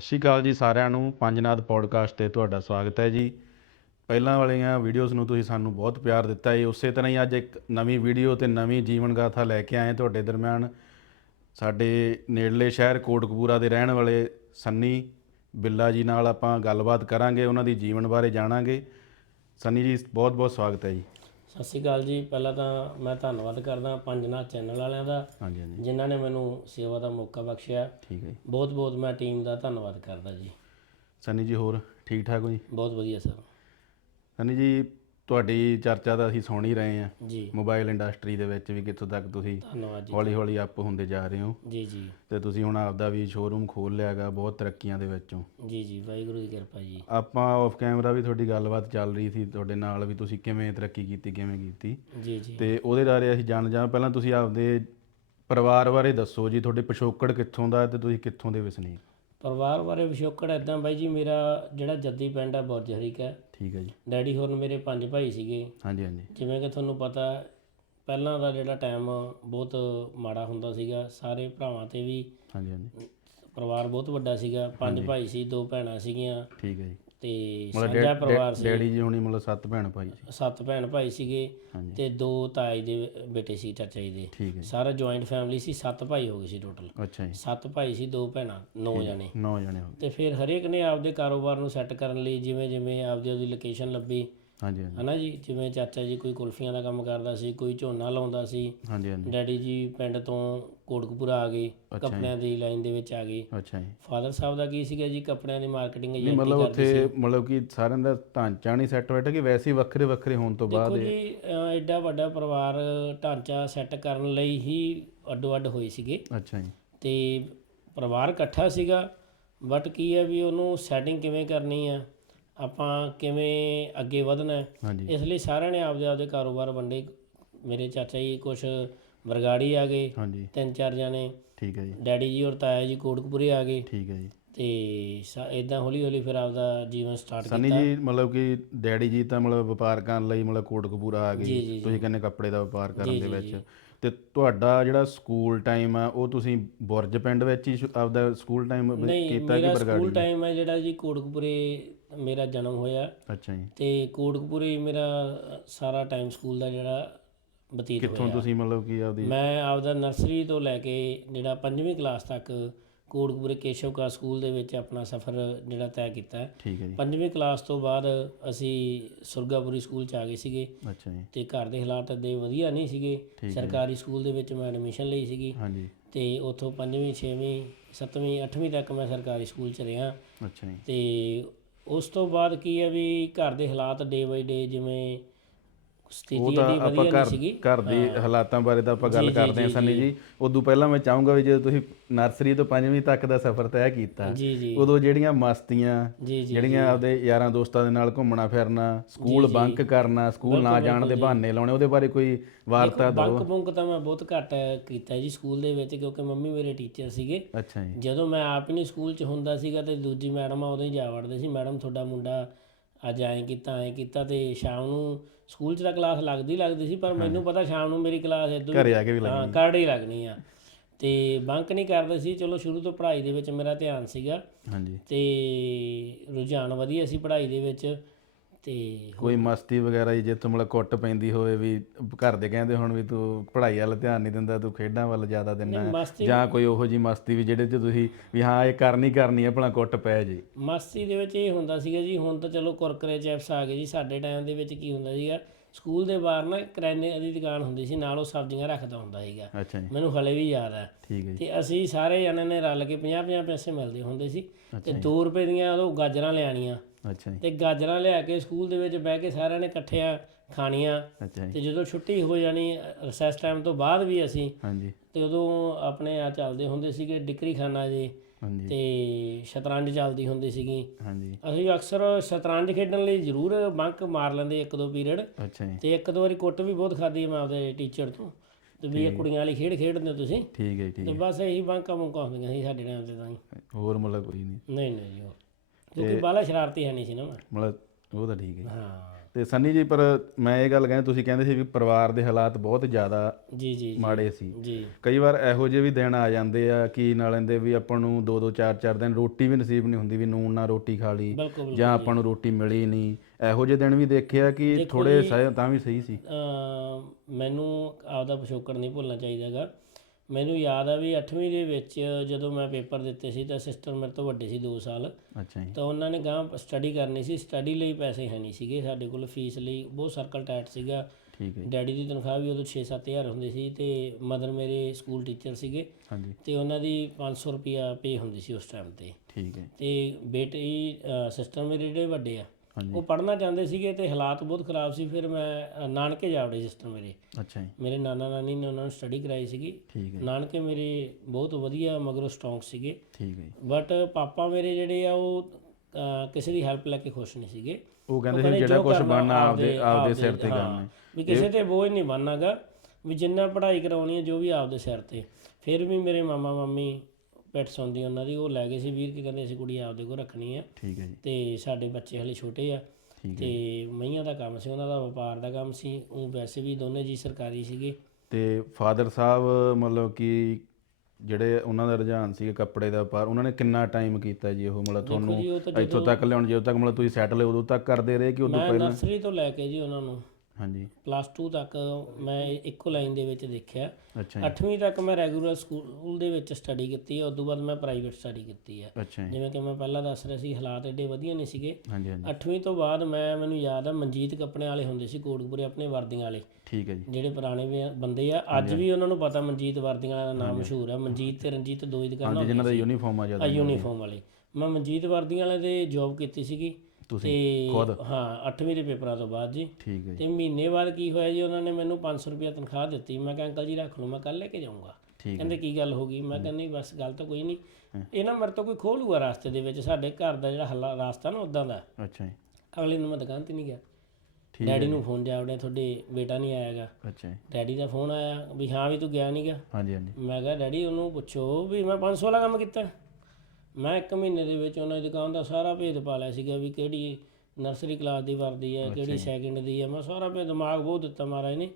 ਸਤਿ ਸ਼੍ਰੀ ਅਕਾਲ ਜੀ ਸਾਰਿਆਂ ਨੂੰ ਪੰਜਨਾਦ ਪੋਡਕਾਸਟ ਤੇ ਤੁਹਾਡਾ ਸਵਾਗਤ ਹੈ ਜੀ। ਪਹਿਲਾਂ ਵਾਲੀਆਂ ਵੀਡੀਓਜ਼ ਨੂੰ ਤੁਸੀਂ ਸਾਨੂੰ ਬਹੁਤ ਪਿਆਰ ਦਿੱਤਾ ਹੈ ਉਸੇ ਤਰ੍ਹਾਂ ਹੀ ਅੱਜ ਇੱਕ ਨਵੀਂ ਵੀਡੀਓ ਤੇ ਨਵੀਂ ਜੀਵਨ ਗਾਥਾ ਲੈ ਕੇ ਆਏ ਤੁਹਾਡੇ ਦਰਮਿਆਨ। ਸਾਡੇ ਨੇੜਲੇ ਸ਼ਹਿਰ ਕੋਟਕਪੂਰਾ ਦੇ ਰਹਿਣ ਵਾਲੇ ਸੰਨੀ ਬਿੱਲਾ ਜੀ ਨਾਲ ਆਪਾਂ ਗੱਲਬਾਤ ਕਰਾਂਗੇ, ਉਹਨਾਂ ਦੀ ਜੀਵਨ ਬਾਰੇ ਜਾਣਾਂਗੇ। ਸੰਨੀ ਜੀ ਬਹੁਤ ਬਹੁਤ ਸਵਾਗਤ ਹੈ ਜੀ। ਸਤਿ ਸ਼੍ਰੀ ਅਕਾਲ ਜੀ। ਪਹਿਲਾਂ ਤਾਂ ਮੈਂ ਧੰਨਵਾਦ ਕਰਦਾ ਪੰਜਨਾਥ ਚੈਨਲ ਵਾਲਿਆਂ ਦਾ ਹਾਂਜੀ ਹਾਂਜੀ। ਜਿਨ੍ਹਾਂ ਨੇ ਮੈਨੂੰ ਸੇਵਾ ਦਾ ਮੌਕਾ ਬਖਸ਼ਿਆ। ਠੀਕ ਹੈ ਜੀ। ਬਹੁਤ ਬਹੁਤ ਮੈਂ ਟੀਮ ਦਾ ਧੰਨਵਾਦ ਕਰਦਾ ਜੀ। ਸੰਨੀ ਜੀ ਹੋਰ ਠੀਕ ਠਾਕ ਹੋ ਜੀ? ਬਹੁਤ ਵਧੀਆ ਸਰ। ਸੰਨੀ ਜੀ ਤੁਹਾਡੀ ਚਰਚਾ ਤਾਂ ਅਸੀਂ ਸੁਣ ਹੀ ਰਹੇ ਹਾਂ। ਜੀ। ਮੋਬਾਈਲ ਇੰਡਸਟਰੀ ਦੇ ਵਿੱਚ ਵੀ ਕਿੱਥੋਂ ਤੱਕ ਤੁਸੀਂ ਧੰਨਵਾਦ ਜੀ। ਹੌਲੀ ਹੌਲੀ ਅਪ ਹੁੰਦੇ ਜਾ ਰਹੇ ਹੋ। ਜੀ ਜੀ। ਤੇ ਤੁਸੀਂ ਹੁਣ ਆਪਦਾ ਵੀ ਸ਼ੋਰੂਮ ਖੋਲ ਲਿਆਗਾ ਬਹੁਤ ਤਰੱਕੀਆਂ ਦੇ ਵਿੱਚੋਂ। ਜੀ ਜੀ। ਵਾਹਿਗੁਰੂ ਦੀ ਕਿਰਪਾ ਜੀ। ਆਪਾਂ ਆਫ ਕੈਮਰਾ ਵੀ ਤੁਹਾਡੀ ਗੱਲਬਾਤ ਚੱਲ ਰਹੀ ਸੀ ਤੁਹਾਡੇ ਨਾਲ ਵੀ ਤੁਸੀਂ ਕਿਵੇਂ ਤਰੱਕੀ ਕੀਤੀ ਕਿਵੇਂ ਕੀਤੀ? ਜੀ ਜੀ। ਤੇ ਉਹਦੇ ਬਾਰੇ ਅਸੀਂ ਜਾਣ ਜਾ ਪਹਿਲਾਂ ਤੁਸੀਂ ਆਪਦੇ ਪਰਿਵਾਰ ਬਾਰੇ ਦੱਸੋ ਜੀ ਤੁਹਾਡੇ ਪਿਛੋਕੜ ਕਿੱਥੋਂ ਦਾ ਤੇ ਤੁਸੀਂ ਕਿੱਥੋਂ ਦੇ ਵਸਨੀਕ ਪਰਿਵਾਰ ਬਾਰੇ ਵਿਸ਼ੋਕੜ ਇਦਾਂ ਬਾਈ ਜੀ ਮੇਰਾ ਜਿਹੜਾ ਜੱਦੀ ਪਿੰਡ ਹੈ ਬੁਰਜ ਹਰੀਕ ਹੈ। ਠੀਕ ਹੈ ਜੀ। ਡੈਡੀ ਹੋਰਨ ਮੇਰੇ ਪੰਜ ਭਾਈ ਸੀਗੇ। ਹਾਂਜੀ ਹਾਂਜੀ। ਜਿਵੇਂ ਕਿ ਤੁਹਾਨੂੰ ਪਤਾ ਪਹਿਲਾਂ ਦਾ ਜਿਹੜਾ ਟਾਈਮ ਬਹੁਤ ਮਾੜਾ ਹੁੰਦਾ ਸੀਗਾ। ਸਾਰੇ ਭਰਾਵਾਂ ਤੇ ਵੀ ਹਾਂਜੀ ਹਾਂਜੀ। ਪਰਿਵਾਰ ਬਹੁਤ ਵੱਡਾ ਸੀਗਾ। ਪੰਜ ਭਾਈ ਸੀ ਦੋ ਭੈਣਾਂ ਸੀਗੀਆਂ। ਠੀਕ ਹੈ ਜੀ। ਤੇ ਸਾਂਝਾ ਪਰਿਵਾਰ ਸੀ। ਡੈਡੀ ਜੀ ਹੁਣੀ ਮਤਲਬ ਸੱਤ ਭੈਣ ਭਾਈ ਸੀ। ਸੱਤ ਭੈਣ ਭਾਈ ਸੀਗੇ ਤੇ ਦੋ ਤਾਏ ਦੇ ਬੇਟੇ ਸੀ ਚਾਚਾ ਜੀ ਦੇ। ਸਾਰਾ ਜੁਆਇੰਟ ਫੈਮਿਲੀ ਸੀ ਸੱਤ ਭਾਈ ਹੋ ਗਏ ਸੀ ਟੋਟਲ ਅੱਛਾ ਜੀ। ਸੱਤ ਭਾਈ ਸੀ ਦੋ ਭੈਣਾਂ ਨੌ ਜਣੇ। ਨੌ ਜਣੇ ਹੋ ਗਏ। ਤੇ ਫਿਰ ਹਰੇਕ ਨੇ ਆਪਦੇ ਕਾਰੋਬਾਰ ਨੂੰ ਸੈੱਟ ਕਰਨ ਲਈ ਜਿਵੇਂ ਜਿਵੇਂ ਆਪਦੀ ਆਪਦੀ ਲੋਕੇਸ਼ਨ ਲੱਭੀ ਹਾਂਜੀ ਹਾਂਜੀ। ਹਨਾ ਜੀ? ਜਿਵੇਂ ਚਾਚਾ ਜੀ ਕੋਈ ਕੁਲਫੀਆਂ ਦਾ ਕੰਮ ਕਰਦਾ ਸੀ ਕੋਈ ਝੋਨਾ ਲਾਉਂਦਾ ਸੀ ਹਾਂਜੀ ਹਾਂਜੀ। ਡੈਡੀ ਜੀ ਪਿੰਡ ਤੋਂ ਕੋਟਕਪੂਰਾ ਆ ਗਏ ਕੱਪੜਿਆਂ ਦੀ ਲਾਈਨ ਦੇ ਵਿੱਚ ਆ ਗਏ। ਅੱਛਾ ਜੀ। ਫਾਦਰ ਸਾਹਿਬ ਦਾ ਕੀ ਸੀਗਾ ਜੀ? ਕੱਪੜਿਆਂ ਦੀ ਮਾਰਕੀਟਿੰਗ ਨਹੀਂ ਏਜੰਟੀ ਮਤਲਬ ਉੱਥੇ ਮਤਲਬ ਕਿ ਸਾਰਿਆਂ ਦਾ ਢਾਂਚਾ ਨਹੀਂ ਸੈੱਟ ਬੈਠਾ ਕਿ ਵੈਸੇ ਹੀ ਵੱਖਰੇ ਵੱਖਰੇ ਹੋਣ ਤੋਂ ਬਾਅਦ ਦੇਖੋ ਜੀ ਅਹ ਐਡਾ ਵੱਡਾ ਪਰਿਵਾਰ ਢਾਂਚਾ ਸੈੱਟ ਕਰਨ ਲਈ ਹੀ ਅੱਡੋ ਅੱਡ ਹੋਏ ਸੀਗੇ। ਅੱਛਾ ਜੀ। ਤੇ ਪਰਿਵਾਰ ਇਕੱਠਾ ਸੀਗਾ ਬਟ ਕੀ ਹੈ ਵੀ ਉਹਨੂੰ ਸੈਟਿੰਗ ਕਿਵੇਂ ਕਰਨੀ ਆ ਆਪਾਂ ਕਿਵੇਂ ਅੱਗੇ ਵਧਣਾ ਹੈ। ਇਸ ਲਈ ਸਾਰਿਆਂ ਨੇ ਆਪਦੇ ਆਪਦੇ ਕਾਰੋਬਾਰ ਵੰਡੇ। ਮੇਰੇ ਚਾਚਾ ਜੀ ਕੁਛ ਬਰਗਾੜੀ ਆ ਗਏ। ਤਿੰਨ ਚਾਰ ਜਣੇ। ਠੀਕ ਹੈ ਜੀ। ਡੈਡੀ ਜੀ ਔਰ ਤਾਇਆ ਜੀ ਕੋਟਕਪੁਰੇ ਆ ਗਏ। ਠੀਕ ਹੈ ਜੀ। ਤੇ ਇਦਾਂ ਹੌਲੀ ਹੌਲੀ ਫਿਰ ਆਪਦਾ ਜੀਵਨ ਸਟਾਰਟ ਸਨੀ ਜੀ ਮਤਲਬ ਕਿ ਡੈਡੀ ਜੀ ਤਾਂ ਮਤਲਬ ਵਪਾਰ ਕਰਨ ਲਈ ਮਤਲਬ ਕੋਟਕਪੂਰਾ ਆ ਗਏ। ਤੁਸੀਂ ਕਹਿੰਦੇ ਕੱਪੜੇ ਦਾ ਵਪਾਰ ਕਰਨ ਦੇ ਵਿੱਚ। ਤੇ ਤੁਹਾਡਾ ਜਿਹੜਾ ਸਕੂਲ ਟਾਈਮ ਆ ਉਹ ਤੁਸੀਂ ਬੁਰਜ ਪਿੰਡ ਵਿੱਚ ਹੀ ਆਪਦਾ ਸਕੂਲ ਟਾਈਮ ਨਹੀਂ ਕੀਤਾ ਕਿ ਮੇਰਾ ਬਰਗਾੜੀ ਸਕੂਲ ਟਾਈਮ ਹੈ ਜਿਹੜਾ ਜੀ ਕੋਟਕਪੁਰੇ ਮੇਰਾ ਜਨਮ ਹੋਇਆ। ਅੱਛਾ ਜੀ। ਤੇ ਕੋਟਕਪੁਰੇ ਮੇਰਾ ਸਾਰਾ ਟਾਈਮ ਸਕੂਲ ਦਾ ਜਿਹੜਾ ਬਤੀਤ ਕਿੱਥੋਂ ਹੋਇਆ। ਤੁਸੀਂ ਮਤਲਬ ਕਿ ਆਪਦੀ ਮੈਂ ਆਪਦਾ ਨਰਸਰੀ ਤੋਂ ਲੈ ਕੇ ਜਿਹੜਾ ਪੰਜਵੀਂ ਕਲਾਸ ਤੱਕ ਕੋਟਕਪੁਰੇ ਕੇਸ਼ਵ ਕਾ ਸਕੂਲ ਦੇ ਵਿੱਚ ਆਪਣਾ ਸਫ਼ਰ ਜਿਹੜਾ ਤੈਅ ਕੀਤਾ। ਹੈ ਠੀਕ ਹੈ ਜੀ। ਪੰਜਵੀਂ ਕਲਾਸ ਤੋਂ ਬਾਅਦ ਅਸੀਂ ਸੁਰਗਾਪੁਰੀ ਸਕੂਲ ਚ ਆ ਗਏ ਸੀਗੇ। ਅੱਛਾ ਜੀ। ਤੇ ਘਰ ਦੇ ਹਾਲਾਤ ਦੇ ਵਧੀਆ ਨਹੀਂ ਸੀਗੇ। ਸਰਕਾਰੀ ਸਕੂਲ ਦੇ ਵਿੱਚ ਮੈਂ ਐਡਮਿਸ਼ਨ ਲਈ ਸੀਗੀ। ਹਾਂਜੀ। ਤੇ ਉੱਥੋਂ ਪੰਜਵੀਂ ਛੇਵੀਂ ਸੱਤਵੀਂ ਅੱਠਵੀਂ ਤੱਕ ਮੈਂ ਸਰਕਾਰੀ ਸਕੂਲ ਚ ਰਿਹਾ। ਅੱਛਾ ਜੀ। ਤੇ ਉਸ ਤੋਂ ਬਾਅਦ ਕੀ ਹੈ ਵੀ ਘਰ ਦੇ ਹਾਲਾਤ ਡੇ ਬਾਏ ਡੇ ਜਿਵੇਂ ਉਹ ਸਥਿਤੀ ਤਾਂ ਆਪਾਂ ਵਧੀਆ ਨਹੀਂ ਘਰ ਸੀਗੀ। ਘਰ ਦੇ ਹਾਲਾਤਾਂ ਬਾਰੇ ਤਾਂ ਆਪਾਂ ਗੱਲ ਜੀ, ਕਰਦੇ ਹਾਂ ਜੀ, ਸਨੀ ਜੀ। ਉਦੋਂ ਪਹਿਲਾਂ ਮੈਂ ਚਾਹੂੰਗਾ ਵੀ ਜਦੋਂ ਤੁਸੀਂ ਨਰਸਰੀ ਤੋਂ ਪੰਜਵੀਂ ਤੱਕ ਦਾ ਸਫ਼ਰ ਤੈਅ ਕੀਤਾ ਜੀ ਜੀ। ਉਦੋਂ ਜਿਹੜੀਆਂ ਮਸਤੀਆਂ ਜੀ ਜੀ ਜਿਹੜੀਆਂ ਆਪਦੇ ਯਾਰਾਂ ਦੋਸਤਾਂ ਦੇ ਨਾਲ ਘੁੰਮਣਾ ਫਿਰਨਾ ਸਕੂਲ ਬੰਕ ਕਰਨਾ ਸਕੂਲ ਨਾ ਜਾਣ ਦੇ ਬਹਾਨੇ ਲਾਉਣੇ ਉਹਦੇ ਬਾਰੇ ਕੋਈ ਵਾਰਤਾ ਦਿਓ। ਬੰਕ ਬੁੰਕ ਤਾਂ ਮੈਂ ਬਹੁਤ ਘੱਟ ਕੀਤਾ ਜੀ ਸਕੂਲ ਦੇ ਵਿੱਚ ਕਿਉਂਕਿ ਮੰਮੀ ਮੇਰੇ ਟੀਚਰ ਸੀਗੇ। ਅੱਛਾ ਜੀ। ਜਦੋਂ ਮੈਂ ਆਪ ਹੀ ਨਹੀਂ ਸਕੂਲ 'ਚ ਹੁੰਦਾ ਸੀਗਾ ਤੇ ਦੂਜੀ ਮੈਡਮ ਆ ਉਦੋਂ ਹੀ ਜਾ ਵੜਦੇ ਸੀ। ਮੈਡਮ ਤੁਹਾਡਾ ਮੁੰਡਾ ਅੱਜ ਐਂ ਕੀਤਾ ਐਂ ਕੀਤਾ ਤੇ ਸ਼ਾਮ ਨੂੰ ਸਕੂਲ 'ਚ ਤਾਂ ਕਲਾਸ ਲੱਗਦੀ ਲੱਗਦੀ ਸੀ ਪਰ ਮੈਨੂੰ ਪਤਾ ਸ਼ਾਮ ਨੂੰ ਮੇਰੀ ਕਲਾਸ ਇਦੋਂ ਘਰੇ ਆ ਕੇ ਵੀ ਹਾਂ ਕਾਰਡ ਹੀ ਲੱਗਣੀ ਆ। ਤੇ ਬੰਕ ਨਹੀਂ ਕਰਦੇ ਸੀ ਚਲੋ ਸ਼ੁਰੂ ਤੋਂ ਪੜ੍ਹਾਈ ਦੇ ਵਿੱਚ ਮੇਰਾ ਧਿਆਨ ਸੀਗਾ। ਹਾਂਜੀ। ਤੇ ਰੁਝਾਨ ਵਧੀਆ ਸੀ ਪੜ੍ਹਾਈ ਦੇ ਵਿੱਚ। ਤੇ ਕੋਈ ਮਸਤੀ ਵਗੈਰਾ ਜੀ ਜਿੱਥੋਂ ਮਤਲਬ ਕੁੱਟ ਪੈਂਦੀ ਹੋਵੇ ਵੀ ਘਰ ਦੇ ਕਹਿੰਦੇ ਹੁਣ ਵੀ ਤੂੰ ਪੜ੍ਹਾਈ ਵੱਲ ਧਿਆਨ ਨਹੀਂ ਦਿੰਦਾ ਤੂੰ ਖੇਡਾਂ ਵੱਲ ਜ਼ਿਆਦਾ ਦਿੰਦਾ। ਮਸਤੀ ਜਾਂ ਕੋਈ ਉਹੋ ਜੀ ਮਸਤੀ ਵੀ ਜਿਹੜੇ 'ਚ ਤੁਸੀਂ ਵੀ ਹਾਂ ਇਹ ਕਰਨੀ ਕਰਨੀ ਹੈ ਭਲਾ ਕੁੱਟ ਪੈ ਜੇ। ਮਸਤੀ ਦੇ ਵਿੱਚ ਇਹ ਹੁੰਦਾ ਸੀਗਾ ਜੀ ਹੁਣ ਤਾਂ ਚਲੋ ਕੁਰਕਰੇ ਚਿਪਸ ਆ ਗਏ ਜੀ ਸਾਡੇ ਟਾਈਮ ਦੇ ਵਿੱਚ ਕੀ ਹੁੰਦਾ ਸੀਗਾ ਸਕੂਲ ਦੇ ਬਾਹਰ ਨਾ ਕਰਿਆਨੇ ਦੀ ਦੁਕਾਨ ਹੁੰਦੀ ਸੀ ਨਾਲ ਉਹ ਸਬਜ਼ੀਆਂ ਰੱਖਦਾ ਹੁੰਦਾ ਸੀਗਾ। ਅੱਛਾ ਜੀ। ਮੈਨੂੰ ਹਲੇ ਵੀ ਯਾਦ ਹੈ। ਠੀਕ ਹੈ ਜੀ। ਤੇ ਅਸੀਂ ਸਾਰੇ ਜਣਿਆਂ ਨੇ ਰਲ ਕੇ 50-50 ਪੈਸੇ ਮਿਲਦੇ ਹੁੰਦੇ ਸੀ। ਤੇ 2 ਰੁਪਏ ਦੀਆਂ ਉਹ ਗਾਜਰਾਂ ਲਿਆਣੀਆਂ ਅੱਛਾ ਜੀ। ਤੇ ਗਾਜਰਾਂ ਲਿਆ ਕੇ ਸਕੂਲ ਦੇ ਵਿੱਚ ਬਹਿ ਕੇ ਸਾਰਿਆਂ ਨੇ ਇਕੱਠਿਆਂ ਖਾਣੀਆਂ ਅੱਛਾ ਜੀ। ਤੇ ਜਦੋਂ ਛੁੱਟੀ ਹੋ ਜਾਣੀ ਰਿਸੈਸ ਟਾਈਮ ਤੋਂ ਬਾਅਦ ਵੀ ਅਸੀਂ ਹਾਂਜੀ। ਤੇ ਉਦੋਂ ਆਪਣੇ ਆ ਚੱਲਦੇ ਹੁੰਦੇ ਸੀਗੇ ਡਿਕਰੀ ਖਾਨਾ ਜੀ ਹਾਂਜੀ। ਤੇ ਸ਼ਤਰੰਜ ਚੱਲਦੀ ਹੁੰਦੀ ਸੀਗੀ। ਹਾਂਜੀ। ਅਸੀਂ ਅਕਸਰ ਸ਼ਤਰੰਜ ਖੇਡਣ ਲਈ ਜ਼ਰੂਰ ਬੰਕ ਮਾਰ ਲੈਂਦੇ ਇੱਕ ਦੋ ਪੀਰੀਅਡ। ਅੱਛਾ ਜੀ। ਤੇ ਇੱਕ ਦੋ ਵਾਰੀ ਕੁੱਟ ਵੀ ਬਹੁਤ ਖਾਧੀ ਮੈਂ ਆਪਦੇ ਟੀਚਰ ਤੋਂ। ਤੇ ਵੀ ਇਹ ਕੁੜੀਆਂ ਵਾਲੀ ਖੇਡ ਖੇਡਦੇ ਹੋ ਤੁਸੀਂ? ਠੀਕ ਹੈ ਠੀਕ ਤੇ ਬਸ ਇਹੀ ਬੰਕਾਂ ਮੁੰਕਾਂ ਹੁੰਦੀਆਂ ਸੀ ਸਾਡੇ ਟਾਈਮ ਤੇ ਤਾਂ। ਹੈ। ਹੋਰ ਮਤਲਬ ਕੋਈ ਨਹੀਂ। ਨਹੀਂ ਨਹੀਂ ਜੀ ਹੋਰ। ਕਿਉਂਕਿ ਬਾਲਾ ਸ਼ਰਾਰਤੀ ਹੈ ਨਹੀਂ ਸੀ ਨਾ ਮੈਂ। ਮਤਲਬ ਉਹ ਤਾਂ ਠੀਕ ਹੈ ਜੀ। ਹਾਂ। ਤੇ ਸੰਨੀ ਜੀ ਪਰ ਮੈਂ ਇਹ ਗੱਲ ਕਹਿੰਦਾ ਤੁਸੀਂ ਕਹਿੰਦੇ ਸੀ ਵੀ ਪਰਿਵਾਰ ਦੇ ਹਾਲਾਤ ਬਹੁਤ ਜ਼ਿਆਦਾ ਜੀ ਜੀ ਮਾੜੇ ਸੀ। ਜੀ। ਕਈ ਵਾਰ ਇਹੋ ਜਿਹੇ ਵੀ ਦਿਨ ਆ ਜਾਂਦੇ ਆ ਕੀ ਨਾਲ ਲੈਂਦੇ ਵੀ ਆਪਾਂ ਨੂੰ ਦੋ ਦੋ ਚਾਰ ਚਾਰ ਦਿਨ ਰੋਟੀ ਵੀ ਨਸੀਬ ਨਹੀਂ ਹੁੰਦੀ ਵੀ ਨੂਨ ਨਾਲ ਰੋਟੀ ਖਾ ਲਈ ਬਿਲਕੁਲ ਜਾਂ ਆਪਾਂ ਨੂੰ ਰੋਟੀ ਮਿਲੀ ਨਹੀਂ। ਇਹੋ ਜਿਹੇ ਦਿਨ ਵੀ ਦੇਖਿਆ ਕਿ ਥੋੜੇ ਸਹਿ ਤਾਂ ਵੀ ਸਹੀ ਸੀ। ਅਮ ਮੈਨੂੰ ਆਪਦਾ ਪਿਛੋਕੜ ਨਹੀਂ ਭੁੱਲਣਾ ਚਾਹੀਦਾਗਾ ਮੈਨੂੰ ਯਾਦ ਆ ਵੀ 8ਵੀਂ ਦੇ ਵਿੱਚ ਜਦੋਂ ਮੈਂ ਪੇਪਰ ਦਿੱਤੇ ਸੀ ਤਾਂ ਸਿਸਟਰ ਮੇਰੇ ਤੋਂ ਵੱਡੇ ਸੀ 2 ਸਾਲ। ਅੱਛਾ ਜੀ। ਤਾਂ ਉਹਨਾਂ ਨੇ ਗਾਂ ਸਟੱਡੀ ਕਰਨੀ ਸੀ ਸਟੱਡੀ ਲਈ ਪੈਸੇ ਹੈ ਨਹੀਂ ਸੀਗੇ ਸਾਡੇ ਕੋਲ ਫੀਸ ਲਈ ਬਹੁਤ ਸਰਕਲ ਟਾਈਟ ਸੀਗਾ। ਠੀਕ ਹੈ। ਡੈਡੀ ਦੀ ਤਨਖਾਹ ਵੀ ਉਦੋਂ 6-7000 ਹੁੰਦੀ ਸੀ ਤੇ ਮਦਰ ਮੇਰੇ ਸਕੂਲ ਟੀਚਰ ਸੀਗੇ। ਹਾਂਜੀ। ਤੇ ਉਹਨਾਂ ਦੀ 500 ਰੁਪਿਆ ਪੇ ਹੁੰਦੀ ਸੀ ਉਸ ਟਾਈਮ ਤੇ। ਠੀਕ ਹੈ ਤੇ ਬੇਟੇ ਸਿਸਟਰ ਮੇਰੇ ਜਿਹੜੇ ਵੱਡੇ ਆ ਉਹ ਪੜ੍ਹਨਾ ਚਾਹੁੰਦੇ ਸੀਗੇ ਤੇ ਹਾਲਾਤ ਬਹੁਤ ਖਰਾਬ ਸੀ ਫਿਰ ਮੈਂ ਨਾਨਕੇ ਜਾ ਵੜੇ ਸਿਸਟਰ ਮੇਰੇ। ਅੱਛਾ ਜੀ। ਮੇਰੇ ਨਾਨਾ ਨਾਨੀ ਨੇ ਉਹਨਾਂ ਨੂੰ ਸਟੱਡੀ ਕਰਾਈ ਸੀਗੀ। ਠੀਕ ਹੈ ਨਾਨਕੇ ਮੇਰੇ ਬਹੁਤ ਵਧੀਆ ਮਗਰੋਂ ਸਟਰੋਂਗ ਸੀਗੇ। ਠੀਕ ਹੈ। ਬਟ ਪਾਪਾ ਮੇਰੇ ਜਿਹੜੇ ਆ ਉਹ ਕਿਸੇ ਦੀ ਹੈਲਪ ਲੈ ਕੇ ਖੁਸ਼ ਨਹੀਂ ਸੀਗੇ। ਉਹ ਕਹਿੰਦੇ ਸੀ ਜਿਹੜਾ ਕੁਝ ਬਣਨਾ ਆਪਦੇ ਆਪਦੇ ਸਿਰ ਤੇ ਕਰਨਾ। ਵੀ ਕਿਸੇ ਤੇ ਬੋਝ ਨਹੀਂ ਬਣਨਾਗਾ ਵੀ ਜਿੰਨਾ ਪੜ੍ਹਾਈ ਕਰਾਉਣੀ ਹੈ ਜੋ ਵੀ ਆਪਦੇ ਸਿਰ ਤੇ। ਫਿਰ ਵੀ ਮੇਰੇ ਮਾਮਾ ਮਾਮੀ ਪੈਟ ਸੌਂਦੀ ਉਹਨਾਂ ਦੀ ਉਹ ਲੈ ਗਏ ਸੀ ਵੀਰ ਕੇ ਕਹਿੰਦੇ ਅਸੀਂ ਕੁੜੀ ਆਪਦੇ ਕੋਲ ਰੱਖਣੀ ਹੈ ਠੀਕ ਹੈ ਜੀ। ਤੇ ਸਾਡੇ ਬੱਚੇ ਹਲੇ ਛੋਟੇ ਆ। ਤੇ ਮਈਆਂ ਦਾ ਕੰਮ ਸੀ ਉਹਨਾਂ ਦਾ ਵਪਾਰ ਦਾ ਕੰਮ ਸੀ। ਉਹ ਵੈਸੇ ਵੀ ਦੋਨੇ ਜੀ ਸਰਕਾਰੀ ਸੀਗੇ। ਤੇ ਫਾਦਰ ਸਾਹਿਬ ਮਤਲਬ ਕਿ ਜਿਹੜੇ ਉਹਨਾਂ ਦਾ ਰੁਝਾਨ ਸੀ ਕੱਪੜੇ ਦਾ ਵਪਾਰ ਉਹਨਾਂ ਨੇ ਕਿੰਨਾ ਟਾਈਮ ਕੀਤਾ ਜੀ ਉਹ? ਮਤਲਬ ਤੁਹਾਨੂੰ ਇੱਥੋਂ ਤੱਕ ਲਿਆਉਣ ਜਦੋਂ ਤੱਕ ਮਤਲਬ ਤੁਸੀਂ ਸੈਟਲ ਉਦੋਂ ਤੱਕ ਕਰਦੇ ਰਹੇ ਕਿ ਉਦੋਂ ਮੈਂ ਪਹਿਲਾਂ? ਨਰਸਰੀ ਤੋਂ ਲੈ ਕੇ ਜੀ ਉਹਨਾਂ ਨੂੰ। ਹਾਂਜੀ। ਪਲੱਸ 2 ਤੱਕ ਮੈਂ ਇੱਕੋ ਲਾਈਨ ਦੇ ਵਿੱਚ ਦੇਖਿਆ। ਅੱਛਾ ਜੀ। 8ਵੀਂ ਤੱਕ ਮੈਂ ਰੈਗੂਲਰ ਸਕੂਲ ਦੇ ਵਿੱਚ ਸਟੱਡੀ ਕੀਤੀ ਹੈ ਉਸ ਤੋਂ ਬਾਅਦ ਮੈਂ ਪ੍ਰਾਈਵੇਟ ਸਟੱਡੀ ਕੀਤੀ ਹੈ। ਜਿਵੇਂ ਕਿ ਮੈਂ ਪਹਿਲਾਂ ਦੱਸ ਰਿਹਾ ਸੀ ਹਾਲਾਤ ਏਡੇ ਵਧੀਆ ਨਹੀਂ ਸੀਗੇ। ਹਾਂਜੀ ਹਾਂਜੀ। 8ਵੀਂ ਤੋਂ ਬਾਅਦ ਮੈਂ ਮੈਨੂੰ ਯਾਦ ਆ ਮਨਜੀਤ ਕੱਪੜੇ ਵਾਲੇ ਹੁੰਦੇ ਸੀ ਕੋਟਕਪੁਰੇ ਆਪਣੇ ਵਰਦੀਆਂ ਵਾਲੇ। ਠੀਕ ਹੈ ਜੀ। ਜਿਹੜੇ ਪੁਰਾਣੇ ਬੰਦੇ ਆ ਅੱਜ ਵੀ ਉਹਨਾਂ ਨੂੰ ਪਤਾ ਮਨਜੀਤ ਵਰਦੀਆਂ ਦਾ ਨਾਮ ਮਸ਼ਹੂਰ ਆ। ਮਨਜੀਤ ਤੇ ਰਣਜੀਤ ਦੋ ਹੀ ਦੁਕਾਨਾਂ ਜਿਨ੍ਹਾਂ ਦਾ ਯੂਨੀਫਾਰਮ ਆ ਆ ਜ਼ਿਆਦਾ ਯੂਨੀਫਾਰਮ ਵਾਲੇ। ਮੈਂ ਮਨਜੀਤ ਵਰਦੀਆਂ ਵਾਲੇ ਦੇ ਜੌਬ ਕੀਤੀ ਸੀਗੀ। ਤੁਸੀਂ ਤੇ ਹਾਂ 8ਵੀਂ ਦੇ ਪੇਪਰਾਂ ਤੋਂ ਬਾਅਦ ਜੀ। ਠੀਕ ਹੈ ਜੀ। ਤੇ ਮਹੀਨੇ ਬਾਅਦ ਕੀ ਹੋਇਆ ਜੀ ਉਹਨਾਂ ਨੇ ਮੈਨੂੰ 500 ਰੁਪਏ ਤਨਖਾਹ ਦਿੱਤੀ। ਮੈਂ ਕਿਹਾ ਅੰਕਲ ਜੀ ਰੱਖ ਲਓ ਮੈਂ ਕੱਲ ਲੈ ਕੇ ਜਾਊਂਗਾ। ਕਹਿੰਦੇ ਕੀ ਗੱਲ ਹੋ ਗਈ? ਮੈਂ ਕਹਿੰਦਾ ਨਹੀਂ ਬਸ ਗੱਲ ਤਾਂ ਕੋਈ ਨਹੀਂ। ਇਹ ਨਾ ਮੇਰੇ ਤੋਂ ਕੋਈ ਖੋਲੂਗਾ ਰਾਸਤੇ ਦੇ ਵਿੱਚ। ਸਾਡੇ ਘਰ ਦਾ ਜਿਹੜਾ ਹੱਲਾ ਰਾਸਤਾ ਨਾ ਉਦਾਂ ਦਾ। ਅੱਛਾ ਜੀ। ਅਗਲੇ ਨੂੰ ਮੈਂ ਦੁਕਾਨ ਤੇ ਨਹੀਂ ਗਿਆ। ਠੀਕ ਡੈਡੀ ਨੂੰ ਫੋਨ ਜਾਵੜੇ ਤੁਹਾਡੇ ਬੇਟਾ ਨਹੀਂ ਆਇਆਗਾ। ਅੱਛਾ ਜੀ। ਡੈਡੀ ਦਾ ਫੋਨ ਆਇਆ ਵੀ ਹਾਂ ਵੀ ਤੂੰ ਗਿਆ ਨਹੀਂਗਾ ਹਾਂਜੀ ਹਾਂਜੀ। ਮੈਂ ਕਿਹਾ ਡੈਡੀ ਉਹਨੂੰ ਪੁੱਛੋ ਵੀ ਮੈਂ 500 ਵਾਲਾ ਕੰਮ ਕੀਤਾ। ਮੈਂ ਇੱਕ ਮਹੀਨੇ ਦੇ ਵਿੱਚ ਉਹਨਾਂ ਦੀ ਦੁਕਾਨ ਦਾ ਸਾਰਾ ਭੇਦ ਪਾ ਲਿਆ ਸੀਗਾ ਵੀ ਕਿਹੜੀ ਨਰਸਰੀ ਕਲਾਸ ਦੀ ਵਰਦੀ ਹੈ ਕਿਹੜੀ ਸੈਕਿੰਡ ਦੀ ਹੈ। ਮੈਂ ਸਾਰਾ ਭੇਦ ਦਿਮਾਗ ਬਹੁਤ ਦਿੱਤਾ ਮਹਾਰਾਜ ਨੇ।